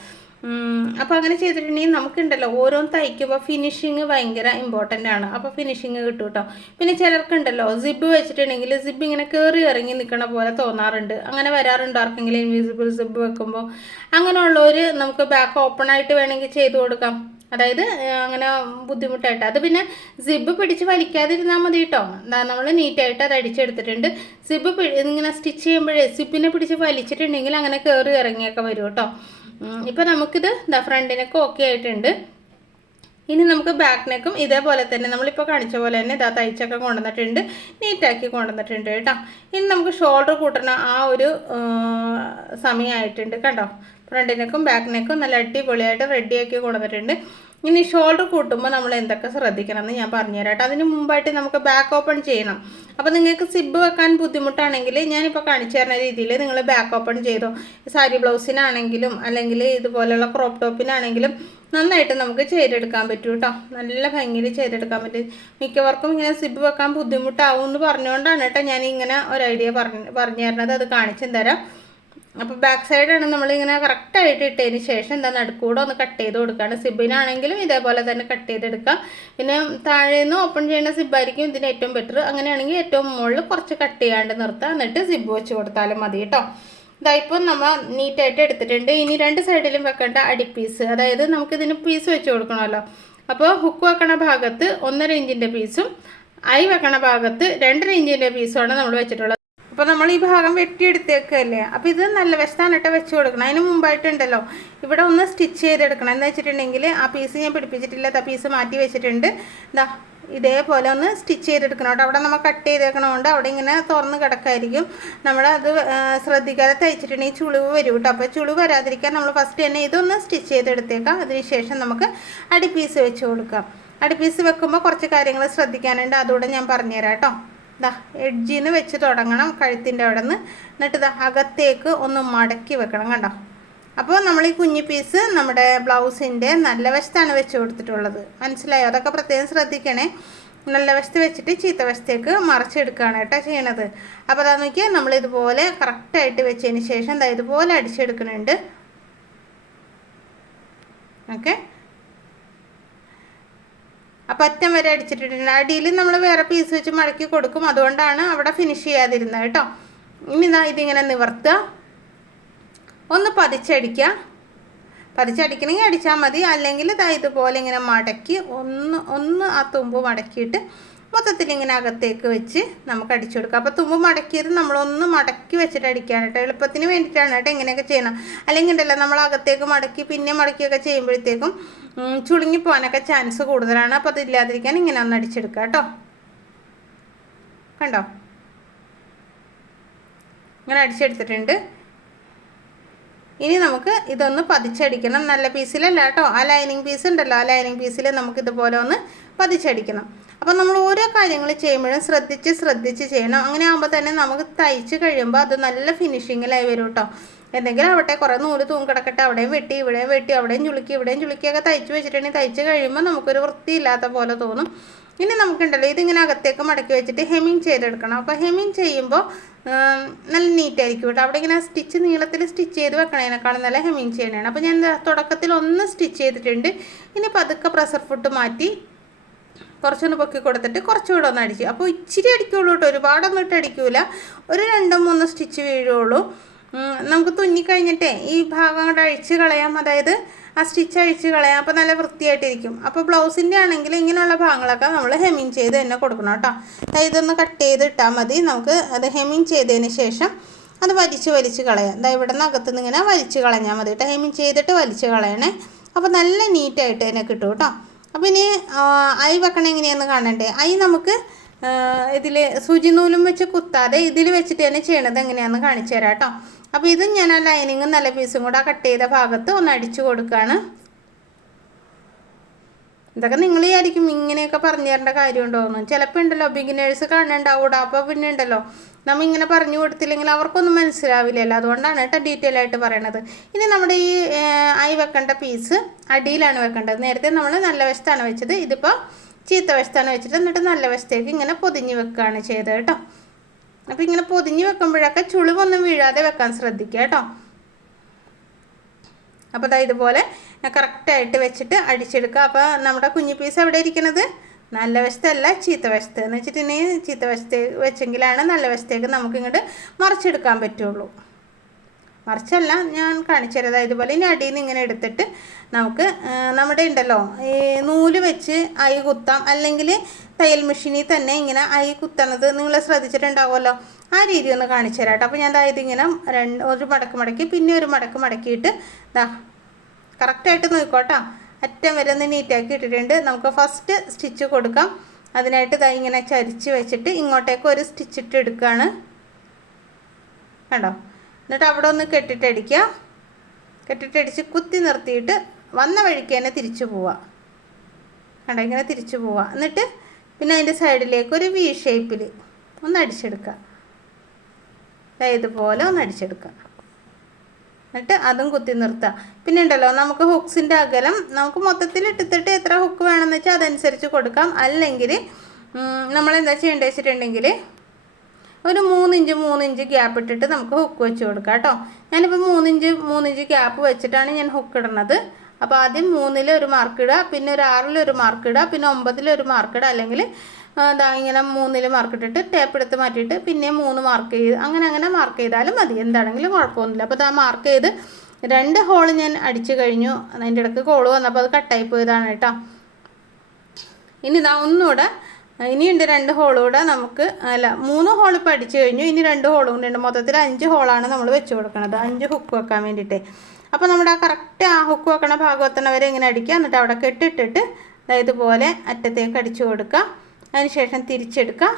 അപ്പോൾ അങ്ങനെ ചെയ്തിട്ടുണ്ടെങ്കിൽ നമുക്കുണ്ടല്ലോ ഓരോന്ന് തയ്ക്കുമ്പോൾ ഫിനിഷിങ് ഭയങ്കര ഇമ്പോർട്ടന്റ് ആണ്. അപ്പോൾ ഫിനിഷിങ് കിട്ടും കേട്ടോ പിന്നെ ചിലർക്കുണ്ടല്ലോ സിബ് വെച്ചിട്ടുണ്ടെങ്കിൽ സിബ് ഇങ്ങനെ കയറി ഇറങ്ങി നിൽക്കണ പോലെ തോന്നാറുണ്ട്. അങ്ങനെ വരാറുണ്ട്? ആർക്കെങ്കിലും ഇൻവിസിബിൾ സിബ് വെക്കുമ്പോൾ അങ്ങനെയുള്ളവർ നമുക്ക് ബാക്ക് ഓപ്പൺ ആയിട്ട് വേണമെങ്കിൽ ചെയ്തു കൊടുക്കാം. അതായത് അങ്ങനെ ബുദ്ധിമുട്ടായിട്ട്. അത് പിന്നെ സിബ് പിടിച്ച് വലിക്കാതിരുന്നാൽ മതി കേട്ടോ നമ്മൾ നീറ്റായിട്ട് അത് അടിച്ചെടുത്തിട്ടുണ്ട്. സിബ് ഇങ്ങനെ സ്റ്റിച്ച് ചെയ്യുമ്പോഴേ സിബിനെ പിടിച്ച് വലിച്ചിട്ടുണ്ടെങ്കിൽ അങ്ങനെ കയറി ഇറങ്ങിയൊക്കെ വരും കേട്ടോ ഇപ്പോൾ നമുക്കിത് ദ ഫ്രണ്ടിനൊക്കെ ഓക്കെ ആയിട്ടുണ്ട്. ഇനി നമുക്ക് ബാക്ക് നെക്കും ഇതേപോലെ തന്നെ നമ്മളിപ്പോൾ കാണിച്ച പോലെ തന്നെ ഇതാ തയ്ച്ചൊക്കെ കൊണ്ടുവന്നിട്ടുണ്ട്. നീറ്റാക്കി കൊണ്ടുവന്നിട്ടുണ്ട് കേട്ടോ. ഇനി നമുക്ക് ഷോൾഡർ കൂട്ടണ ആ ഒരു സമയമായിട്ടുണ്ട് കണ്ടോ? ഫ്രണ്ട് നെക്കും ബാക്ക് നെക്കും നല്ല അടിപൊളിയായിട്ട് റെഡിയാക്കി കൊണ്ടുവന്നിട്ടുണ്ട്. ഇനി ഷോൾഡർ കൂട്ടുമ്പോൾ നമ്മൾ എന്തൊക്കെ ശ്രദ്ധിക്കണം എന്ന് ഞാൻ പറഞ്ഞുതരാം കേട്ടോ അതിന് മുമ്പായിട്ട് നമുക്ക് ബാക്ക് ഓപ്പൺ ചെയ്യണം. അപ്പോൾ നിങ്ങൾക്ക് സിബ് വെക്കാൻ ബുദ്ധിമുട്ടാണെങ്കിൽ ഞാനിപ്പോൾ കാണിച്ചു തരുന്ന രീതിയിൽ നിങ്ങൾ ബാക്ക് ഓപ്പൺ ചെയ്തോ. സാരി ബ്ലൗസിനാണെങ്കിലും അല്ലെങ്കിൽ ഇതുപോലെയുള്ള ക്രോപ്പ് ടോപ്പിനാണെങ്കിലും നന്നായിട്ട് നമുക്ക് ചെയ്തെടുക്കാൻ പറ്റും കേട്ടോ നല്ല ഭംഗിയിൽ ചെയ്തെടുക്കാൻ പറ്റും. മിക്കവർക്കും ഇങ്ങനെ സിബ് വെക്കാൻ ബുദ്ധിമുട്ടാവും എന്ന് പറഞ്ഞുകൊണ്ടാണ് കേട്ടോ ഞാൻ ഇങ്ങനെ ഒരു ഐഡിയ പറഞ്ഞു പറഞ്ഞു തരുന്നത് അത് കാണിച്ചും തരാം അപ്പോൾ ബാക്ക് സൈഡാണ് നമ്മളിങ്ങനെ കറക്റ്റായിട്ട് ഇട്ടതിന് ശേഷം എന്താ നടുക്കൂടെ ഒന്ന് കട്ട് ചെയ്ത് കൊടുക്കുകയാണ് സിബിനാണെങ്കിലും ഇതേപോലെ തന്നെ കട്ട് ചെയ്തെടുക്കാം. പിന്നെ താഴെ നിന്ന് ഓപ്പൺ ചെയ്യുന്ന സിബായിരിക്കും ഇതിന് ഏറ്റവും ബെറ്റർ അങ്ങനെയാണെങ്കിൽ ഏറ്റവും മുകളിൽ കുറച്ച് കട്ട് ചെയ്യാണ്ട് നിർത്തുക എന്നിട്ട് സിബ് വെച്ച് കൊടുത്താലും മതി കേട്ടോ ഇതായിപ്പോൾ നമ്മൾ നീറ്റായിട്ട് എടുത്തിട്ടുണ്ട്. ഇനി രണ്ട് സൈഡിലും വെക്കേണ്ട അടിപ്പീസ് അതായത് നമുക്കിതിന് പീസ് വെച്ച് കൊടുക്കണമല്ലോ. അപ്പോൾ ഹുക്ക് വെക്കണ ഭാഗത്ത് ഒന്നര ഇഞ്ചിന്റെ പീസും ഐ വെക്കണ ഭാഗത്ത് രണ്ടര ഇഞ്ചിന്റെ പീസുമാണ് നമ്മൾ വെച്ചിട്ടുള്ളത്. അപ്പോൾ നമ്മൾ ഈ ഭാഗം വെട്ടിയെടുത്തേക്കല്ലേ? അപ്പോൾ ഇത് നല്ല വശത്താണ് കേട്ടോ വെച്ച് കൊടുക്കണം. അതിന് മുമ്പായിട്ടുണ്ടല്ലോ. ഇവിടെ ഒന്ന് സ്റ്റിച്ച് ചെയ്തെടുക്കണം. എന്ന് വെച്ചിട്ടുണ്ടെങ്കിൽ ആ പീസ് ഞാൻ പിടിപ്പിച്ചിട്ടില്ലാത്ത പീസ് മാറ്റി വെച്ചിട്ടുണ്ട്. ഇതാ ഇതേപോലെ ഒന്ന് സ്റ്റിച്ച് ചെയ്തെടുക്കണം കേട്ടോ. അവിടെ നമ്മൾ കട്ട് ചെയ്തേക്കണതുകൊണ്ട് അവിടെ ഇങ്ങനെ തുറന്ന് കിടക്കായിരിക്കും. നമ്മൾ അത് ശ്രദ്ധിക്കാതെ തയ്ച്ചിട്ടുണ്ടെങ്കിൽ ചുളിവ് വരും കേട്ടോ. അപ്പോൾ ചുളിവ് വരാതിരിക്കാൻ നമ്മൾ ഫസ്റ്റ് തന്നെ ഇതൊന്ന് സ്റ്റിച്ച് ചെയ്തെടുത്തേക്കാം. അതിനുശേഷം നമുക്ക് അടിപ്പീസ് വെച്ച് കൊടുക്കാം. അടിപ്പീസ് വെക്കുമ്പോൾ കുറച്ച് കാര്യങ്ങൾ ശ്രദ്ധിക്കാനുണ്ട്. അതുകൂടെ ഞാൻ പറഞ്ഞുതരാം കേട്ടോ. ദാ എഡ്ജിന്ന് വെച്ച് തുടങ്ങണം കഴുത്തിന്റെ അവിടെ നിന്ന് എന്നിട്ട് ദാ അകത്തേക്ക് ഒന്ന് മടക്കി വെക്കണം കണ്ടോ? അപ്പോൾ നമ്മൾ ഈ കുഞ്ഞി പീസ് നമ്മുടെ ബ്ലൗസിന്റെ നല്ല വശത്താണ് വെച്ച് കൊടുത്തിട്ടുള്ളത്. മനസ്സിലായോ? അതൊക്കെ പ്രത്യേകം ശ്രദ്ധിക്കണേ. നല്ല വശത്ത് വെച്ചിട്ട് ചീത്ത വശത്തേക്ക് മറിച്ചെടുക്കുകയാണ് കേട്ടോ ചെയ്യണത്. അപ്പോൾ അതാ നോക്കിയാൽ നമ്മളിതുപോലെ കറക്റ്റായിട്ട് വെച്ചതിന് ശേഷം ഇതുപോലെ അടിച്ചെടുക്കുന്നുണ്ട്. ഓക്കെ? അപ്പം അറ്റം വരെ അടിച്ചിട്ടിട്ടുണ്ട്. അടിയിൽ നമ്മൾ വേറെ പീസ് വെച്ച് മടക്കി കൊടുക്കും. അതുകൊണ്ടാണ് അവിടെ ഫിനിഷ് ചെയ്യാതിരുന്നത് കേട്ടോ. ഇനി ഇതാ ഇതിങ്ങനെ നിവർത്തുക. ഒന്ന് പതിച്ചടിക്കുക. പതിച്ചടിക്കണമെങ്കിൽ അടിച്ചാൽ മതി. അല്ലെങ്കിൽ ഇതാ ഇതുപോലെ ഇങ്ങനെ മടക്കി ഒന്ന് ഒന്ന് ആ തുമ്പ് മടക്കിയിട്ട് മൊത്തത്തിൽ ഇങ്ങനെ അകത്തേക്ക് വെച്ച് നമുക്ക് അടിച്ചു കൊടുക്കാം. അപ്പോൾ തുമ്പ് മടക്കിയത് നമ്മളൊന്ന് മടക്കി വെച്ചിട്ട് അടിക്കാൻ കേട്ടോ. എളുപ്പത്തിന് വേണ്ടിയിട്ടാണ് കേട്ടോ ഇങ്ങനെയൊക്കെ ചെയ്യണം അല്ലെങ്കിൽ ഉണ്ടല്ലോ നമ്മൾ അകത്തേക്ക് മടക്കി പിന്നെ മടക്കിയൊക്കെ ചെയ്യുമ്പോഴത്തേക്കും ചുളുങ്ങി പോകാനൊക്കെ ചാൻസ് കൂടുതലാണ്. അപ്പോൾ അതില്ലാതിരിക്കാൻ ഇങ്ങനെ ഒന്ന് അടിച്ചെടുക്കുക കേട്ടോ കണ്ടോ? ഇങ്ങനെ അടിച്ചെടുത്തിട്ടുണ്ട്. ഇനി നമുക്ക് ഇതൊന്ന് പതിച്ചടിക്കണം. നല്ല പീസിലല്ല കേട്ടോ ആ ലൈനിങ് പീസ് ഉണ്ടല്ലോ. ആ ലൈനിങ് പീസിൽ നമുക്ക് ഇതുപോലെ ഒന്ന് പതിച്ചടിക്കണം. അപ്പോൾ നമ്മൾ ഓരോ കാര്യങ്ങൾ ചെയ്യുമ്പോഴും ശ്രദ്ധിച്ച് ശ്രദ്ധിച്ച് ചെയ്യണം. അങ്ങനെ ആകുമ്പോൾ തന്നെ നമുക്ക് തയ്ച്ച് കഴിയുമ്പോൾ അത് നല്ല ഫിനിഷിങ്ങിലായി വരും കേട്ടോ എന്തെങ്കിലും ആവട്ടെ കുറേ നൂൽ തൂങ്ങിക്കിടക്കട്ടെ അവിടെയും വെട്ടി ഇവിടെയും വെട്ടി അവിടെയും ചുളുക്കി ഇവിടെയും ചുളുക്കിയൊക്കെ തയ്ച്ച് വെച്ചിട്ടുണ്ടെങ്കിൽ തയ്ച്ച് കഴിയുമ്പോൾ നമുക്കൊരു വൃത്തിയില്ലാത്ത പോലെ തോന്നും. ഇനി നമുക്കുണ്ടല്ലോ ഇതിങ്ങനെ അകത്തേക്ക് മടക്കി വെച്ചിട്ട് ഹെമ്മിങ് ചെയ്തെടുക്കണം. അപ്പോൾ ഹെമ്മിങ് ചെയ്യുമ്പോൾ നല്ല നീറ്റായിരിക്കും കേട്ടോ. അവിടെ ഇങ്ങനെ സ്റ്റിച്ച് നീളത്തിൽ സ്റ്റിച്ച് ചെയ്ത് വെക്കണേനേക്കാളും നല്ല ഹെമ്മിങ് ചെയ്യണേണ് അപ്പോൾ ഞാൻ തുടക്കത്തിൽ ഒന്ന് സ്റ്റിച്ച് ചെയ്തിട്ടുണ്ട്. ഇനി പതുക്കെ പ്രഷർ ഫുട്ട് മാറ്റി കുറച്ചൊന്ന് പൊക്കി കൊടുത്തിട്ട് കുറച്ചുകൂടെ ഒന്ന് അടിച്ചു. അപ്പോൾ ഇച്ചിരി അടിക്കുള്ളൂ കേട്ടോ. ഒരുപാടൊന്നും ഇട്ട് അടിക്കൂല. ഒരു രണ്ടോ മൂന്നോ സ്റ്റിച്ച് വീഴുള്ളൂ. നമുക്ക് തുന്നി കഴിഞ്ഞിട്ടേ ഈ ഭാഗം കൂടെ അഴിച്ച് കളയാം. അതായത് ആ സ്റ്റിച്ച് അഴിച്ച് കളയാം. അപ്പോൾ നല്ല വൃത്തിയായിട്ടിരിക്കും. അപ്പോൾ ബ്ലൗസിന്റെ ആണെങ്കിൽ ഇങ്ങനെയുള്ള ഭാഗങ്ങളൊക്കെ നമ്മൾ ഹെമ്മിങ് ചെയ്ത് തന്നെ കൊടുക്കണം കേട്ടോ. ഇതൊന്ന് കട്ട് ചെയ്ത് ഇട്ടാൽ മതി. നമുക്ക് അത് ഹെമ്മിങ് ചെയ്തതിന് ശേഷം അത് വലിച്ച് വലിച്ച് കളയാം. ഇതാ ഇവിടെ നിന്ന് അകത്തുനിന്ന് ഇങ്ങനെ വലിച്ച് കളഞ്ഞാൽ മതി കേട്ടോ. ഹെമ്മിങ് ചെയ്തിട്ട് വലിച്ച് കളയണേ. അപ്പോൾ നല്ല നീറ്റായിട്ട് തന്നെ കിട്ടും കേട്ടോ. അപ്പോൾ ഇനി ഐ വെക്കണം എങ്ങനെയാന്ന് കാണണ്ടേ? ഐ നമുക്ക് ഇതിൽ സൂചി നൂലും വെച്ച് കുത്താതെ ഇതിൽ വെച്ചിട്ട് തന്നെ ചെയ്യണത് എങ്ങനെയാണെന്ന് കാണിച്ചു തരാം കേട്ടോ. അപ്പോൾ ഇതും ഞാൻ ആ ലൈനിങ്ങും നല്ല പീസും കൂടെ കട്ട് ചെയ്ത ഭാഗത്ത് ഒന്ന് അടിച്ചു കൊടുക്കുകയാണ് ഇതൊക്കെ നിങ്ങൾ വിചാരിക്കും ഇങ്ങനെയൊക്കെ പറഞ്ഞു തരേണ്ട കാര്യമുണ്ടോയെന്ന് ചിലപ്പോൾ ഉണ്ടല്ലോ ബിഗിനേഴ്സ് കാണുന്നുണ്ടാവൂടാ. അപ്പോൾ പിന്നെ ഉണ്ടല്ലോ. നമ്മൾ ഇങ്ങനെ പറഞ്ഞു കൊടുത്തില്ലെങ്കിൽ അവർക്കൊന്നും മനസ്സിലാവില്ലല്ലോ. അതുകൊണ്ടാണ് കേട്ടോ ഡീറ്റെയിൽ ആയിട്ട് പറയണത്. ഇനി നമ്മുടെ ഈ ആയി വെക്കേണ്ട പീസ് അടിയിലാണ് വെക്കേണ്ടത്. നേരത്തെ നമ്മൾ നല്ല വശത്താണ് വെച്ചത്. ഇതിപ്പോൾ ചീത്ത വശത്താണ് വെച്ചിട്ട് എന്നിട്ട് നല്ല വശത്തേക്ക് ഇങ്ങനെ പൊതിഞ്ഞ് വെക്കുകയാണ് ചെയ്തത് കേട്ടോ. അപ്പോൾ ഇങ്ങനെ പൊതിഞ്ഞ് വെക്കുമ്പോഴൊക്കെ ചുളിവൊന്നും വീഴാതെ വെക്കാൻ ശ്രദ്ധിക്കുക കേട്ടോ. അപ്പോൾ അതാ ഇതുപോലെ കറക്റ്റായിട്ട് വെച്ചിട്ട് അടിച്ചെടുക്കുക. അപ്പോൾ നമ്മുടെ കുഞ്ഞു പീസ് എവിടെ ഇരിക്കുന്നത്? നല്ല വശത്തല്ല ചീത്ത വശത്ത്. എന്ന് വെച്ചിട്ടുണ്ടെങ്കിൽ ചീത്ത വശത്ത് വെച്ചെങ്കിലാണ് നല്ല വശത്തേക്ക് നമുക്ക് ഇങ്ങോട്ട് മറിച്ചെടുക്കാൻ പറ്റുള്ളൂ. മറിച്ചല്ല ഞാൻ കാണിച്ചു അതായത് ഇതുപോലെ ഇനി അടിയിൽ നിന്ന് ഇങ്ങനെ എടുത്തിട്ട് നമുക്ക് നമ്മുടെ ഉണ്ടല്ലോ ഈ നൂൽ വെച്ച് ഐ കുത്താം. അല്ലെങ്കിൽ തയ്യൽ മെഷീനിൽ തന്നെ ഇങ്ങനെ ഐ കുത്തണത് നിങ്ങൾ ശ്രദ്ധിച്ചിട്ടുണ്ടാവുമല്ലോ. ആ രീതി ഒന്ന് കാണിച്ചു തരാം കേട്ടോ. അപ്പോൾ ഞാൻ അതായത് ഇങ്ങനെ രണ്ട് ഒരു മടക്ക് മടക്കി പിന്നെ ഒരു മടക്ക് മടക്കിയിട്ട് ഇതാ കറക്റ്റായിട്ട് നോക്കോട്ടോ അറ്റം വരെ ഒന്ന് നീറ്റാക്കി ഇട്ടിട്ടുണ്ട്. നമുക്ക് ഫസ്റ്റ് സ്റ്റിച്ച് കൊടുക്കാം. അതിനായിട്ട് ഇതാ ഇങ്ങനെ ചരിച്ച് വെച്ചിട്ട് ഇങ്ങോട്ടേക്ക് ഒരു സ്റ്റിച്ച് ഇട്ട് എടുക്കുകയാണ്. കണ്ടോ? എന്നിട്ട് അവിടെ ഒന്ന് കെട്ടിട്ടടിക്കുക. കെട്ടിട്ടടിച്ച് കുത്തി നിർത്തിയിട്ട് വന്ന വഴിക്ക് തന്നെ തിരിച്ചു പോവുക. കണ്ട? ഇങ്ങനെ തിരിച്ചു പോവുക. എന്നിട്ട് പിന്നെ അതിന്റെ സൈഡിലേക്ക് ഒരു വി ഷേപ്പിൽ ഒന്ന് അടിച്ചെടുക്കുക. ഇതുപോലെ ഒന്ന് അടിച്ചെടുക്കുക. എന്നിട്ട് അതും കുത്തി നിർത്തുക. പിന്നെ ഉണ്ടല്ലോ നമുക്ക് ഹുക്സിന്റെ അകലം നമുക്ക് മൊത്തത്തിൽ ഇട്ടിട്ട് എത്ര ഹുക്ക് വേണമെന്ന് വെച്ചാൽ അതനുസരിച്ച് കൊടുക്കാം. അല്ലെങ്കിൽ നമ്മൾ എന്താ ചെയ്യേണ്ടത് വെച്ചിട്ടുണ്ടെങ്കിൽ ഒരു മൂന്നിഞ്ച് മൂന്നിഞ്ച് ഗ്യാപ്പ് ഇട്ടിട്ട് നമുക്ക് ഹുക്ക് വെച്ച് കൊടുക്കാം കേട്ടോ. ഞാനിപ്പോൾ മൂന്നിഞ്ച് മൂന്നിഞ്ച് ഗ്യാപ്പ് വെച്ചിട്ടാണ് ഞാൻ ഹുക്ക് ഇടുന്നത് അപ്പോൾ ആദ്യം മൂന്നിൽ ഒരു മാർക്ക് ഇടുക പിന്നെ ഒരു ആറിൽ ഒരു മാർക്ക് ഇടുക പിന്നെ ഒമ്പതിൽ ഒരു മാർക്ക് ഇടുക അല്ലെങ്കിൽ ഇതാ ഇങ്ങനെ മൂന്നിൽ മാർക്ക് ഇട്ടിട്ട് ടേപ്പ് എടുത്ത് മാറ്റിയിട്ട് പിന്നെ മൂന്ന് മാർക്ക് ചെയ്ത് അങ്ങനെ അങ്ങനെ മാർക്ക് ചെയ്താലും മതി. എന്താണെങ്കിലും കുഴപ്പമൊന്നുമില്ല. അപ്പോൾ ഇതാ മാർക്ക് ചെയ്ത് രണ്ട് ഹോൾ ഞാൻ അടിച്ചു കഴിഞ്ഞു. അതിന്റെ ഇടയ്ക്ക് കോൾ വന്നപ്പോൾ അത് കട്ടായി പോയതാണ് കേട്ടോ. ഇനി ഇതാ ഒന്നുകൂടെ ഇനിയുണ്ട് രണ്ട് ഹോളും കൂടെ നമുക്ക് അല്ല മൂന്ന് ഹോൾ ഇപ്പോൾ അടിച്ചു കഴിഞ്ഞു. ഇനി രണ്ട് ഹോളും കൂടെ ഉണ്ട്. മൊത്തത്തിൽ അഞ്ച് ഹോളാണ് നമ്മൾ വെച്ച് കൊടുക്കുന്നത് അഞ്ച് ഹുക്ക് വെക്കാൻ വേണ്ടിയിട്ട്. അപ്പോൾ നമ്മുടെ ആ കറക്റ്റ് ആ ഹുക്ക് വെക്കണ ഭാഗത്തുന്നവരെ ഇങ്ങനെ അടിക്കുക. എന്നിട്ട് അവിടെ കെട്ടിട്ടിട്ട് ഇതുപോലെ അറ്റത്തേക്ക് അടിച്ചു കൊടുക്കുക. അതിനുശേഷം തിരിച്ചെടുക്കുക.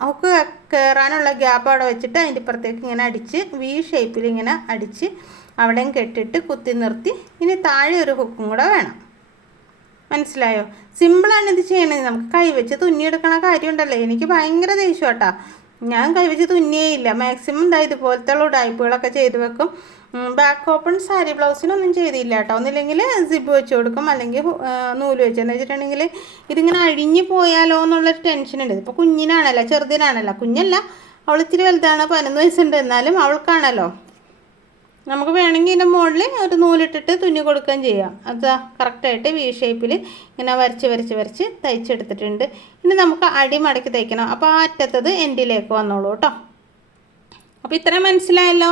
ഹുക്ക് കയറാനുള്ള ഗ്യാപ്പ് അവിടെ വെച്ചിട്ട് അതിന്റെ ഇപ്പുറത്തേക്ക് ഇങ്ങനെ അടിച്ച് വി ഷേപ്പിൽ ഇങ്ങനെ അടിച്ച് അവിടെയും കെട്ടിട്ട് കുത്തി നിർത്തി. ഇനി താഴെ ഒരു ഹുക്കും കൂടെ വേണം. മനസ്സിലായോ? സിമ്പിളാണ് ഇത് ചെയ്യണത്. നമുക്ക് കൈവച്ച് തുന്നിയെടുക്കണ കാര്യമുണ്ടല്ലോ. എനിക്ക് ഭയങ്കര ദേഷ്യം കേട്ടോ ഞാൻ കൈവച്ച് തുന്നിയേയില്ല മാക്സിമം ഇതാ ഇതുപോലത്തെ ഉടായ്പകളൊക്കെ ചെയ്തു വെക്കും. ബാക്ക് ഓപ്പൺ സാരി ബ്ലൗസിനൊന്നും ചെയ്തില്ല കേട്ടോ ഒന്നില്ലെങ്കിൽ സിബ് വെച്ച് കൊടുക്കും. അല്ലെങ്കിൽ നൂൽ വെച്ച്. എന്ന് വെച്ചിട്ടുണ്ടെങ്കിൽ ഇതിങ്ങനെ അഴിഞ്ഞു പോയാലോ എന്നുള്ളൊരു ടെൻഷൻ ഉണ്ട്. ഇപ്പോൾ കുഞ്ഞിനാണല്ലോ ചെറുതിനാണല്ലോ. കുഞ്ഞല്ല. അവൾ ഇത്തിരി വലുതാണ് പതിനൊന്ന് വയസ്സുണ്ട്. എന്നാലും അവൾക്കാണല്ലോ. നമുക്ക് വേണമെങ്കിൽ ഇതിന്റെ മുകളിൽ ഒരു നൂലിട്ടിട്ട് തുന്നി കൊടുക്കുകയും ചെയ്യാം. അത് കറക്റ്റായിട്ട് വി ഷേപ്പിൽ ഇങ്ങനെ വരച്ച് വരച്ച് വരച്ച് തയ്ച്ചെടുത്തിട്ടുണ്ട്. ഇനി നമുക്ക് അടി മടക്കി തയ്ക്കണം. അപ്പോൾ ആ അറ്റത്തത് എൻഡിലേക്ക് വന്നോളൂ കേട്ടോ. അപ്പോൾ ഇത്രയും മനസ്സിലായല്ലോ?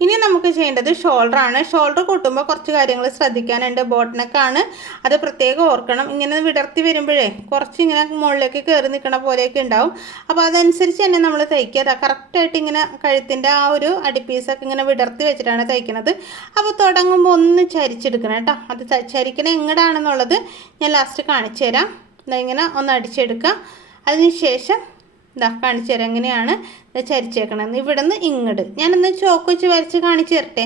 ഇനി നമുക്ക് ചെയ്യേണ്ടത് ഷോൾഡറാണ് ഷോൾഡർ കൂട്ടുമ്പോൾ കുറച്ച് കാര്യങ്ങൾ ശ്രദ്ധിക്കാനുണ്ട്. ബോട്ടനക്കാണ് അത് പ്രത്യേകം ഓർക്കണം. ഇങ്ങനെ വിടർത്തി വരുമ്പോഴേ കുറച്ച് ഇങ്ങനെ മുകളിലേക്ക് കയറി നിൽക്കണ പോലെയൊക്കെ ഉണ്ടാവും. അപ്പോൾ അതനുസരിച്ച് തന്നെ നമ്മൾ തയ്ക്കുക. കറക്റ്റായിട്ട് ഇങ്ങനെ കഴുത്തിന്റെ ആ ഒരു അടിപ്പീസൊക്കെ ഇങ്ങനെ വിടർത്തി വെച്ചിട്ടാണ് തയ്ക്കുന്നത് അപ്പോൾ തുടങ്ങുമ്പോൾ ഒന്ന് ചരിച്ചെടുക്കണം കേട്ടോ. അത് ചരിക്കണ എങ്ങടാണെന്നുള്ളത് ഞാൻ ലാസ്റ്റ് കാണിച്ചു തരാം ഇങ്ങനെ ഒന്ന് അടിച്ചെടുക്കുക അതിന് ശേഷം ഇതാ കാണിച്ചു തരാം എങ്ങനെയാണ് ഇത് ചരിച്ചേക്കണതെന്ന്. ഇവിടെ നിന്ന് ഇങ്ങോട്ട് ഞാനൊന്ന് ചോക്ക് വെച്ച് വരച്ച് കാണിച്ചു തരട്ടെ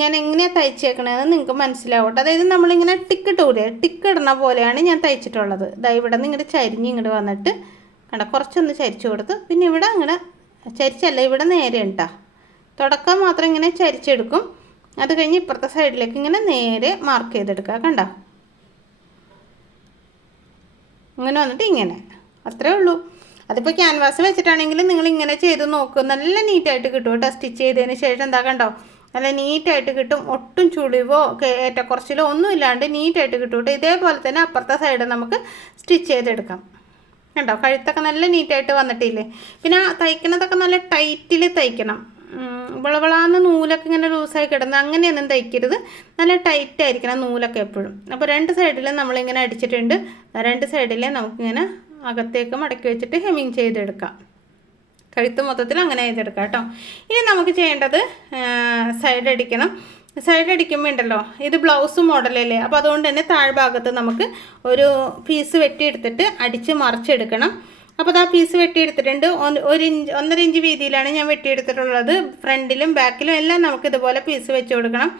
ഞാൻ എങ്ങനെയാണ് തയ്ച്ചേക്കണതെന്ന് നിങ്ങൾക്ക് മനസ്സിലാവട്ടെ. അതായത് നമ്മളിങ്ങനെ ടിക്ക് ഇട്ടൂലേ? ടിക്ക് ഇടണ പോലെയാണ് ഞാൻ തയ്ച്ചിട്ടുള്ളത്. ഇതാ ഇവിടെ നിന്ന് ഇങ്ങോട്ട് ചരിഞ്ഞ് ഇങ്ങോട്ട് വന്നിട്ട് കണ്ട? കുറച്ചൊന്ന് ചരിച്ചു കൊടുത്ത് പിന്നെ ഇവിടെ അങ്ങനെ ചരിച്ചല്ല ഇവിടെ നേരെ ഉണ്ടാ. തുടക്കം മാത്രം ഇങ്ങനെ ചരിച്ചെടുക്കും. അത് കഴിഞ്ഞ് ഇപ്പുറത്തെ സൈഡിലേക്ക് ഇങ്ങനെ നേരെ മാർക്ക് ചെയ്തെടുക്കുക. കണ്ട? ഇങ്ങനെ വന്നിട്ട് ഇങ്ങനെ. അത്രേ ഉള്ളൂ. അതിപ്പോൾ ക്യാൻവാസ് വെച്ചിട്ടാണെങ്കിൽ നിങ്ങൾ ഇങ്ങനെ ചെയ്ത് നോക്കും. നല്ല നീറ്റായിട്ട് കിട്ടും കേട്ടോ. സ്റ്റിച്ച് ചെയ്തതിന് ശേഷം എന്താ കണ്ടോ? നല്ല നീറ്റായിട്ട് കിട്ടും. ഒട്ടും ചുളിവോ ഏറ്റക്കുറച്ചിലോ ഒന്നും ഇല്ലാണ്ട് നീറ്റായിട്ട് കിട്ടും കേട്ടോ. ഇതേപോലെ തന്നെ അപ്പുറത്തെ സൈഡ് നമുക്ക് സ്റ്റിച്ച് ചെയ്തെടുക്കാം. കണ്ടോ? കഴുത്തൊക്കെ നല്ല നീറ്റായിട്ട് വന്നിട്ടില്ലേ? പിന്നെ ആ തയ്ക്കണതൊക്കെ നല്ല ടൈറ്റിൽ തയ്ക്കണം. വിളവിളാന്ന് നൂലൊക്കെ ഇങ്ങനെ ലൂസായി കിടന്ന് അങ്ങനെയൊന്നും തയ്ക്കരുത്. നല്ല ടൈറ്റ് ആയിരിക്കണം നൂലൊക്കെ എപ്പോഴും. അപ്പോൾ രണ്ട് സൈഡിലും നമ്മളിങ്ങനെ അടിച്ചിട്ടുണ്ട്. രണ്ട് സൈഡിലെ നമുക്കിങ്ങനെ അകത്തേക്ക് മടക്കി വെച്ചിട്ട് ഹെമ്മിങ് ചെയ്തെടുക്കാം. കഴുത്ത് മൊത്തത്തിൽ അങ്ങനെ ചെയ്തെടുക്കാം കേട്ടോ. ഇനി നമുക്ക് ചെയ്യേണ്ടത് സൈഡ് അടിക്കണം. സൈഡ് അടിക്കുമ്പോൾ ഉണ്ടല്ലോ ഇത് ബ്ലൗസ് മോഡലല്ലേ അപ്പോൾ അതുകൊണ്ട് തന്നെ താഴ്ഭാഗത്ത് നമുക്ക് ഒരു പീസ് വെട്ടിയെടുത്തിട്ട് അടിച്ച് മറിച്ചെടുക്കണം. അപ്പോൾ ആ പീസ് വെട്ടിയെടുത്തിട്ടുണ്ട്. ഒരു ഇഞ്ച് ഒന്നര ഇഞ്ച് വീതിയിലാണ് ഞാൻ വെട്ടിയെടുത്തിട്ടുള്ളത്. ഫ്രണ്ടിലും ബാക്കിലും എല്ലാം നമുക്ക് ഇതുപോലെ പീസ് വെച്ച് കൊടുക്കണം.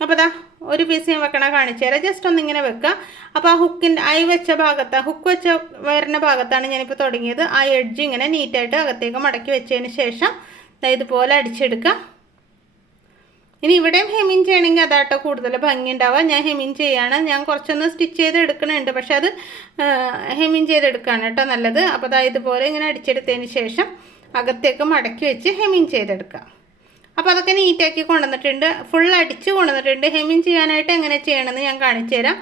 അപ്പോൾ അതാ ഒരു പീസ് ഞാൻ വെക്കണ കാണിച്ചു തരാം. ജസ്റ്റ് ഒന്നിങ്ങനെ വെക്കുക അപ്പോൾ ആ ഹുക്കിന്റെ ഐ വെച്ച ഭാഗത്ത് ഹുക്ക് വെച്ച വരുന്ന ഭാഗത്താണ് ഞാനിപ്പോൾ തുടങ്ങിയത്. ആ എഡ്ജ് ഇങ്ങനെ നീറ്റായിട്ട് അകത്തേക്ക് മടക്കി വെച്ചതിന് ശേഷം ഇതുപോലെ അടിച്ചെടുക്കുക ഇനി ഇവിടെയും ഹെമിൻ ചെയ്യണമെങ്കിൽ അതാട്ടോ കൂടുതൽ ഭംഗി ഉണ്ടാവുക ഞാൻ ഹെമിൻ ചെയ്യാണ്. ഞാൻ കുറച്ചൊന്ന് സ്റ്റിച്ച് ചെയ്ത് എടുക്കണുണ്ട്. പക്ഷെ അത് ഹെമിൻ ചെയ്തെടുക്കുകയാണ് കേട്ടോ നല്ലത്. അപ്പോൾ അതായത് പോലെ ഇങ്ങനെ അടിച്ചെടുത്തതിന് ശേഷം അകത്തേക്ക് മടക്കി വെച്ച് ഹെമിൻ ചെയ്തെടുക്കുക അപ്പോൾ അതൊക്കെ നീറ്റാക്കി കൊണ്ടുവന്നിട്ടുണ്ട്. ഫുൾ അടിച്ച് കൊണ്ടുവന്നിട്ടുണ്ട്. ഹെമ്മിങ് ചെയ്യാനായിട്ട് എങ്ങനെ ചെയ്യണമെന്ന് ഞാൻ കാണിച്ചു തരാം.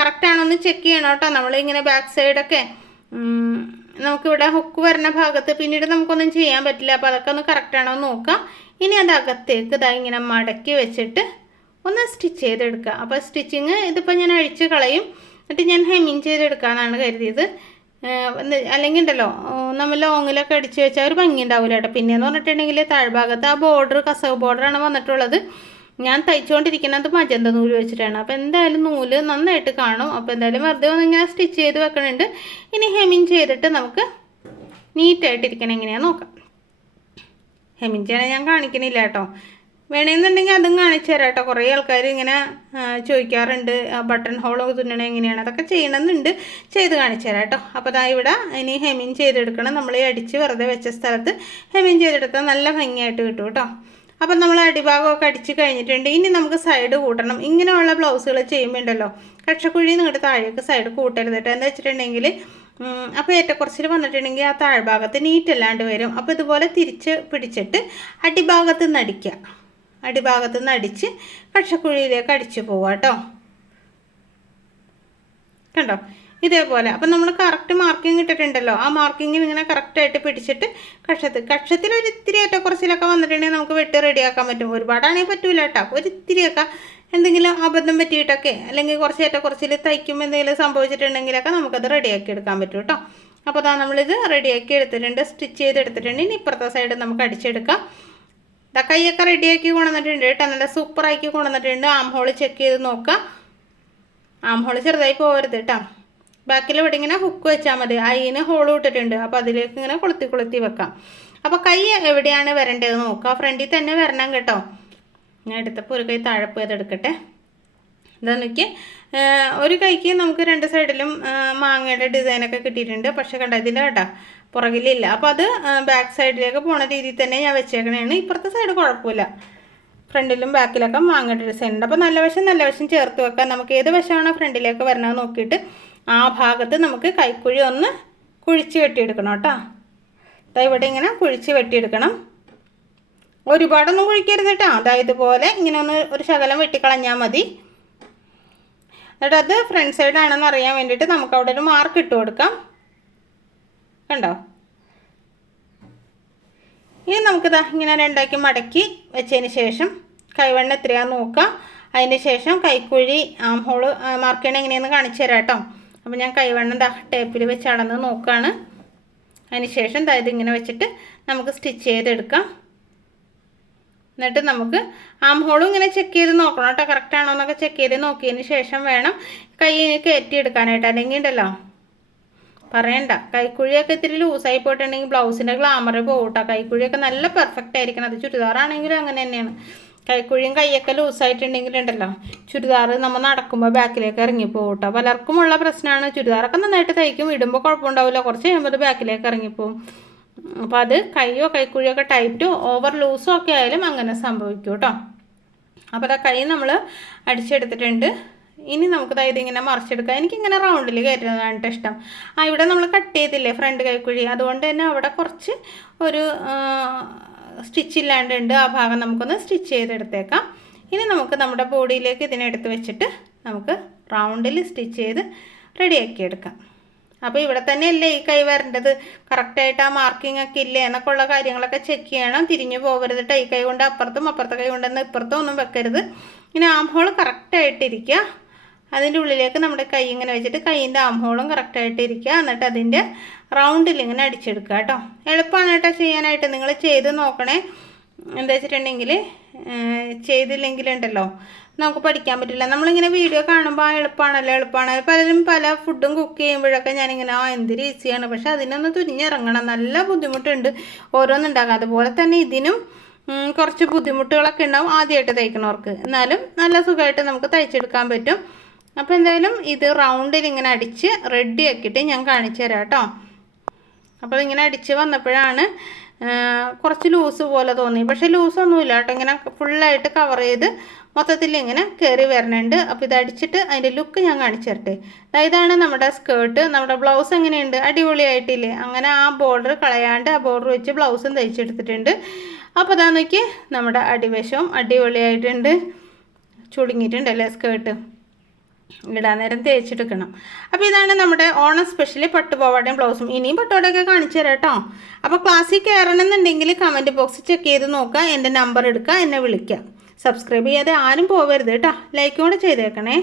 കറക്റ്റാണോ എന്ന് ചെക്ക് ചെയ്യണം കേട്ടോ. നമ്മളിങ്ങനെ ബാക്ക് സൈഡൊക്കെ നമുക്കിവിടെ ഹുക്ക് വരുന്ന ഭാഗത്ത് പിന്നീട് നമുക്കൊന്നും ചെയ്യാൻ പറ്റില്ല. അപ്പോൾ അതൊക്കെ ഒന്ന് കറക്റ്റാണോ എന്ന് നോക്കാം. ഇനി അത് അകത്തേക്ക് ഇങ്ങനെ മടക്കി വെച്ചിട്ട് ഒന്ന് സ്റ്റിച്ച് ചെയ്തെടുക്കുക അപ്പോൾ സ്റ്റിച്ചിങ് ഇതിപ്പോൾ ഞാൻ അഴിച്ച് കളയും. എന്നിട്ട് ഞാൻ ഹെമ്മിങ് ചെയ്തെടുക്കാമെന്നാണ് കരുതിയത്. അല്ലെങ്കിൽ ഉണ്ടല്ലോ നമ്മൾ ലോങ്ങിലൊക്കെ അടിച്ച് വെച്ചാൽ ഒരു ഭംഗി ഉണ്ടാവില്ല കേട്ടോ പിന്നെയെന്ന് പറഞ്ഞിട്ടുണ്ടെങ്കിൽ താഴ്ഭാഗത്ത് ആ ബോർഡർ കസവ് ബോർഡറാണ് വന്നിട്ടുള്ളത്. ഞാൻ തയ്ച്ചുകൊണ്ടിരിക്കുന്നത് മജന്ത നൂൽ വെച്ചിട്ടാണ്. അപ്പോൾ എന്തായാലും നൂൽ നന്നായിട്ട് കാണും. അപ്പോൾ എന്തായാലും വെറുതെ ഒന്ന് ഇങ്ങനെ സ്റ്റിച്ച് ചെയ്ത് വെക്കണുണ്ട്. ഇനി ഹെമിങ് ചെയ്തിട്ട് നമുക്ക് നീറ്റായിട്ടിരിക്കണം എങ്ങനെയാണെന്ന് നോക്കാം. ഹെമിങ് ഹെമിഞ്ചാണ് ഞാൻ കാണിക്കണില്ല കേട്ടോ വേണമെന്നുണ്ടെങ്കിൽ അതും കാണിച്ചു തരാം കേട്ടോ. കുറേ ആൾക്കാർ ഇങ്ങനെ ചോദിക്കാറുണ്ട് ബട്ടൺ ഹോളൊക്കെ തുന്നണ എങ്ങനെയാണ്? അതൊക്കെ ചെയ്യണമെന്നുണ്ട്. ചെയ്ത് കാണിച്ചു തരാം കേട്ടോ. അപ്പോൾ അതാ ഇവിടെ ഇനി ഹെമിൻ ചെയ്തെടുക്കണം. നമ്മൾ ഈ അടിച്ച് വെറുതെ വെച്ച സ്ഥലത്ത് ഹെമിൻ ചെയ്തെടുത്താൽ നല്ല ഭംഗിയായിട്ട് കിട്ടും കേട്ടോ. അപ്പം നമ്മൾ അടിഭാഗമൊക്കെ അടിച്ച് കഴിഞ്ഞിട്ടുണ്ട്. ഇനി നമുക്ക് സൈഡ് കൂട്ടണം. ഇങ്ങനെയുള്ള ബ്ലൗസുകൾ ചെയ്യുമ്പോണ്ടല്ലോ കക്ഷക്കുഴി നിങ്ങളുടെ താഴേക്ക് സൈഡ് കൂട്ടരുത് കേട്ടോ. എന്താ വെച്ചിട്ടുണ്ടെങ്കിൽ അപ്പോൾ ഏറ്റക്കുറച്ചിൽ വന്നിട്ടുണ്ടെങ്കിൽ ആ താഴ്ഭാഗത്ത് നീറ്റല്ലാണ്ട് വരും. അപ്പോൾ ഇതുപോലെ തിരിച്ച് പിടിച്ചിട്ട് അടിഭാഗത്ത് നിന്ന് അടിക്കുക. അടിഭാഗത്ത് നിന്ന് അടിച്ച് കക്ഷക്കുഴിയിലേക്ക് അടിച്ചു പോവുക കേട്ടോ. കണ്ടോ? ഇതേപോലെ. അപ്പം നമ്മൾ കറക്റ്റ് മാർക്കിംഗ് ഇട്ടിട്ടുണ്ടല്ലോ. ആ മാർക്കിങ്ങിൽ ഇങ്ങനെ കറക്റ്റായിട്ട് പിടിച്ചിട്ട് കക്ഷത്ത് കക്ഷത്തിൽ ഒരു ഇത്തിരി ഏറ്റക്കുറച്ചിലൊക്കെ വന്നിട്ടുണ്ടെങ്കിൽ നമുക്ക് വെട്ട് റെഡിയാക്കാൻ പറ്റും. ഒരുപാടാണെങ്കിൽ പറ്റൂല കേട്ടോ. ഒരു ഇത്തിരിയൊക്കെ എന്തെങ്കിലും അബദ്ധം പറ്റിയിട്ടൊക്കെ അല്ലെങ്കിൽ കുറച്ച് ഏറ്റക്കുറച്ചിൽ തയ്ക്കും എന്തെങ്കിലും സംഭവിച്ചിട്ടുണ്ടെങ്കിലൊക്കെ നമുക്കത് റെഡിയാക്കി എടുക്കാൻ പറ്റും കേട്ടോ. അപ്പോൾ അതാ നമ്മളിത് റെഡിയാക്കി എടുത്തിട്ടുണ്ട് സ്റ്റിച്ച് ചെയ്ത് എടുത്തിട്ടുണ്ട് ഇനി ഇപ്പുറത്തെ സൈഡ് നമുക്ക് അടിച്ചെടുക്കാം. ഇതാ കൈയൊക്കെ റെഡിയാക്കി കൊണ്ടുവന്നിട്ടുണ്ട് കേട്ടോ. നല്ല സൂപ്പറാക്കി കൊണ്ടുവന്നിട്ടുണ്ട്. ആം ഹോൾ ചെക്ക് ചെയ്ത് നോക്കാം. ആം ഹോൾ ചെറുതായി പോകരുത് കേട്ടോ. ബാക്കിൽ ഇവിടെ ഇങ്ങനെ ഹുക്ക് വെച്ചാൽ മതി. അതിന് ഹോൾ ഇട്ടിട്ടുണ്ട്. അപ്പോൾ അതിലേക്ക് ഇങ്ങനെ കൊളുത്തി കൊളുത്തി വെക്കാം. അപ്പോൾ കൈ എവിടെയാണ് വരേണ്ടത് നോക്കാം. ഫ്രണ്ടിൽ തന്നെ വരണം കേട്ടോ. ഞാൻ എടുത്തപ്പോൾ ഒരു കൈ താഴെ പോയത് എടുക്കട്ടെ. ഇതാ നോക്കി ഒരു കൈക്ക് നമുക്ക് രണ്ട് സൈഡിലും മാങ്ങയുടെ ഡിസൈനൊക്കെ കിട്ടിയിട്ടുണ്ട്. പക്ഷെ കണ്ട ഇതിന്റെ കേട്ടോ. പുറകിലില്ല. അപ്പോൾ അത് ബാക്ക് സൈഡിലേക്ക് പോണ രീതിയിൽ തന്നെ ഞാൻ വെച്ചേക്കണേണ്. ഇപ്പുറത്തെ സൈഡ് കുഴപ്പമില്ല. ഫ്രണ്ടിലും ബാക്കിലൊക്കെ മാങ്ങയുടെ ഡിസൈൻ ഉണ്ട് അപ്പോൾ നല്ല വശം നല്ല വശം ചേർത്ത് വെക്കാം. നമുക്ക് ഏത് വശമാണോ ഫ്രണ്ടിലേക്ക് വരണത് നോക്കിയിട്ട് ആ ഭാഗത്ത് നമുക്ക് കൈക്കുഴി ഒന്ന് കുഴിച്ച് വെട്ടിയെടുക്കണം കേട്ടോ. ഇവിടെ ഇങ്ങനെ കുഴിച്ച് വെട്ടിയെടുക്കണം. ഒരുപാടൊന്നും കുഴിക്കരുത് കേട്ടോ. അതായത് പോലെ ഇങ്ങനെ ഒന്ന് ഒരു ശകലം വെട്ടിക്കളഞ്ഞാൽ മതി. എന്നിട്ട് അത് ഫ്രണ്ട് സൈഡാണെന്ന് അറിയാൻ വേണ്ടിയിട്ട് നമുക്ക് അവിടെ ഒരു മാർക്ക് ഇട്ട് കൊടുക്കാം. കണ്ടോ? ഇനി നമുക്കിതാ ഇങ്ങനെ രണ്ടാക്കി മടക്കി വെച്ചതിന് ശേഷം കൈവെണ്ണ എത്രയാന്ന് നോക്കാം. അതിന് ശേഷം കൈക്കുഴി ആം ഹോൾ മാർക്ക് ചെയ്യണം എങ്ങനെയാണെന്ന് കാണിച്ചു തരാം കേട്ടോ. അപ്പോൾ ഞാൻ കൈവെണ്ണ ദാ ടേപ്പിൽ വെച്ച് അളന്ന് നോക്കുകയാണ് അതിന് ശേഷം ദാ ഇതിങ്ങനെ വെച്ചിട്ട് നമുക്ക് സ്റ്റിച്ച് ചെയ്തെടുക്കാം. എന്നിട്ട് നമുക്ക് ആം ഹോളും ഇങ്ങനെ ചെക്ക് ചെയ്ത് നോക്കണം കേട്ടോ. കറക്റ്റ് ആണോ എന്നൊക്കെ ചെക്ക് ചെയ്ത് നോക്കിയതിന് ശേഷം വേണം കൈ കയറ്റി എടുക്കാനായിട്ട് അല്ലെങ്കിൽ ഉണ്ടല്ലോ പറയണ്ട. കൈക്കുഴിയൊക്കെ ഇത്തിരി ലൂസായി പോയിട്ടുണ്ടെങ്കിൽ ബ്ലൗസിന്റെ ഗ്ലാമർ പോകട്ടോ കൈക്കുഴിയൊക്കെ നല്ല പെർഫെക്റ്റ് ആയിരിക്കണം. അത് ചുരിദാറാണെങ്കിലും അങ്ങനെ തന്നെയാണ്. കൈക്കുഴിയും കൈയൊക്കെ ലൂസായിട്ടുണ്ടെങ്കിലുണ്ടല്ലോ ചുരിദാർ നമ്മൾ നടക്കുമ്പോൾ ബാക്കിലേക്ക് ഇറങ്ങി പോകട്ടോ പലർക്കുമുള്ള പ്രശ്നമാണ്. ചുരിദാറൊക്കെ നന്നായിട്ട് തയ്ക്കും. ഇടുമ്പോൾ കുഴപ്പമുണ്ടാവില്ല. കുറച്ച് കഴിയുമ്പോൾ ബാക്കിലേക്ക് ഇറങ്ങിപ്പോവും അപ്പോൾ അത് കൈയോ കൈക്കുഴിയോ ഒക്കെ ടൈറ്റോ ഓവർ ലൂസോ ഒക്കെ ആയാലും അങ്ങനെ സംഭവിക്കും കേട്ടോ. അപ്പോൾ ആ കൈ നമ്മൾ അടിച്ചെടുത്തിട്ടുണ്ട്. ഇനി നമുക്ക് അതായത് ഇങ്ങനെ മറിച്ചെടുക്കാം. എനിക്കിങ്ങനെ റൗണ്ടിൽ കയറ്റുന്നതാണ് ഇഷ്ടം. ആ ഇവിടെ നമ്മൾ കട്ട് ചെയ്തില്ലേ ഫ്രണ്ട് കൈക്കുഴി അതുകൊണ്ട് തന്നെ അവിടെ കുറച്ച് ഒരു സ്റ്റിച്ച് ഇല്ലാണ്ടുണ്ട്. ആ ഭാഗം നമുക്കൊന്ന് സ്റ്റിച്ച് ചെയ്തെടുത്തേക്കാം. ഇനി നമുക്ക് നമ്മുടെ ബോഡിയിലേക്ക് ഇതിനെടുത്ത് വെച്ചിട്ട് നമുക്ക് റൗണ്ടിൽ സ്റ്റിച്ച് ചെയ്ത് റെഡിയാക്കി എടുക്കാം. അപ്പോൾ ഇവിടെ തന്നെയല്ലേ ഈ കൈ വരേണ്ടത്? കറക്റ്റായിട്ട് ആ മാർക്കിംഗ് ഒക്കെ ഇല്ലേ? എന്നൊക്കെ ഉള്ള കാര്യങ്ങളൊക്കെ ചെക്ക് ചെയ്യണം. തിരിഞ്ഞു പോകരുത് ഈ കൈ കൊണ്ട് അപ്പുറത്തും അപ്പുറത്തെ കൈ കൊണ്ടെന്ന് ഇപ്പുറത്തും ഒന്നും വെക്കരുത്. ഇനി ആം ഹോൾ കറക്റ്റായിട്ടിരിക്കുക അതിന്റെ ഉള്ളിലേക്ക് നമ്മുടെ കൈ ഇങ്ങനെ വെച്ചിട്ട് കൈയിന്റെ ആംഹോളും കറക്റ്റായിട്ട് ഇരിക്കുക. എന്നിട്ട് അതിന്റെ റൗണ്ടിൽ ഇങ്ങനെ അടിച്ചെടുക്കുക കേട്ടോ. എളുപ്പമാണ് കേട്ടോ ചെയ്യാനായിട്ട്. നിങ്ങൾ ചെയ്ത് നോക്കണേ. എന്താ വെച്ചിട്ടുണ്ടെങ്കിൽ ചെയ്തില്ലെങ്കിലുണ്ടല്ലോ നമുക്ക് പഠിക്കാൻ പറ്റില്ല. നമ്മളിങ്ങനെ വീഡിയോ കാണുമ്പോൾ ആ എളുപ്പമാണല്ലോ എളുപ്പമാണ്. പലരും പല ഫുഡും കുക്ക് ചെയ്യുമ്പോഴൊക്കെ ഞാനിങ്ങനെ ആ എന്തൊരു ഈസിയാണ് പക്ഷെ അതിനൊന്ന് തുനിഞ്ഞിറങ്ങണം. നല്ല ബുദ്ധിമുട്ടുണ്ട്. ഓരോന്നുണ്ടാകും. അതുപോലെ തന്നെ ഇതിനും കുറച്ച് ബുദ്ധിമുട്ടുകളൊക്കെ ഉണ്ടാവും ആദ്യമായിട്ട് തയ്ക്കണവർക്ക് എന്നാലും നല്ല സുഖമായിട്ട് നമുക്ക് തയ്ച്ചെടുക്കാൻ പറ്റും. അപ്പോൾ എന്തായാലും ഇത് റൗണ്ടിൽ ഇങ്ങനെ അടിച്ച് റെഡി ആക്കിയിട്ട് ഞാൻ കാണിച്ചു തരാം കേട്ടോ. അപ്പോൾ ഇങ്ങനെ അടിച്ച് വന്നപ്പോഴാണ് കുറച്ച് ലൂസ് പോലെ തോന്നി. പക്ഷേ ലൂസൊന്നുമില്ല കേട്ടോ. ഇങ്ങനെ ഫുള്ളായിട്ട് കവർ ചെയ്ത് മൊത്തത്തിൽ ഇങ്ങനെ കയറി വരണുണ്ട്. അപ്പോൾ ഇത് അടിച്ചിട്ട് അതിന്റെ ലുക്ക് ഞാൻ കാണിച്ചു തരട്ടെ. ഇതാണ് നമ്മുടെ സ്കേർട്ട് നമ്മുടെ ബ്ലൗസ് എങ്ങനെയുണ്ട്? അടിപൊളിയായിട്ടില്ലേ? അങ്ങനെ ആ ബോർഡർ കളയാണ്ട് ആ ബോർഡർ വെച്ച് ബ്ലൗസും തയ്ച്ചെടുത്തിട്ടുണ്ട്. അപ്പോൾ അതാ നോക്കി നമ്മുടെ അടിവശവും അടിപൊളിയായിട്ടുണ്ട്. ചുടുങ്ങിയിട്ടുണ്ടല്ലേ സ്കേർട്ട് ഇടാൻ നേരം തേച്ചെടുക്കണം. അപ്പോൾ ഇതാണ് നമ്മുടെ ഓണം സ്പെഷ്യലി പട്ടുപാവാടയും ബ്ലൗസും ഇനിയും പട്ടുപാടയൊക്കെ കാണിച്ചു തരാം കേട്ടോ. അപ്പോൾ ക്ലാസ്സിൽ കയറണമെന്നുണ്ടെങ്കിൽ കമന്റ് ബോക്സ് ചെക്ക് ചെയ്ത് നോക്കുക എന്റെ നമ്പർ എടുക്കുക എന്നെ വിളിക്കുക. സബ്സ്ക്രൈബ് ചെയ്യാതെ ആരും പോകരുത് കേട്ടോ. ലൈക്കും കൂടെ ചെയ്തേക്കണേ.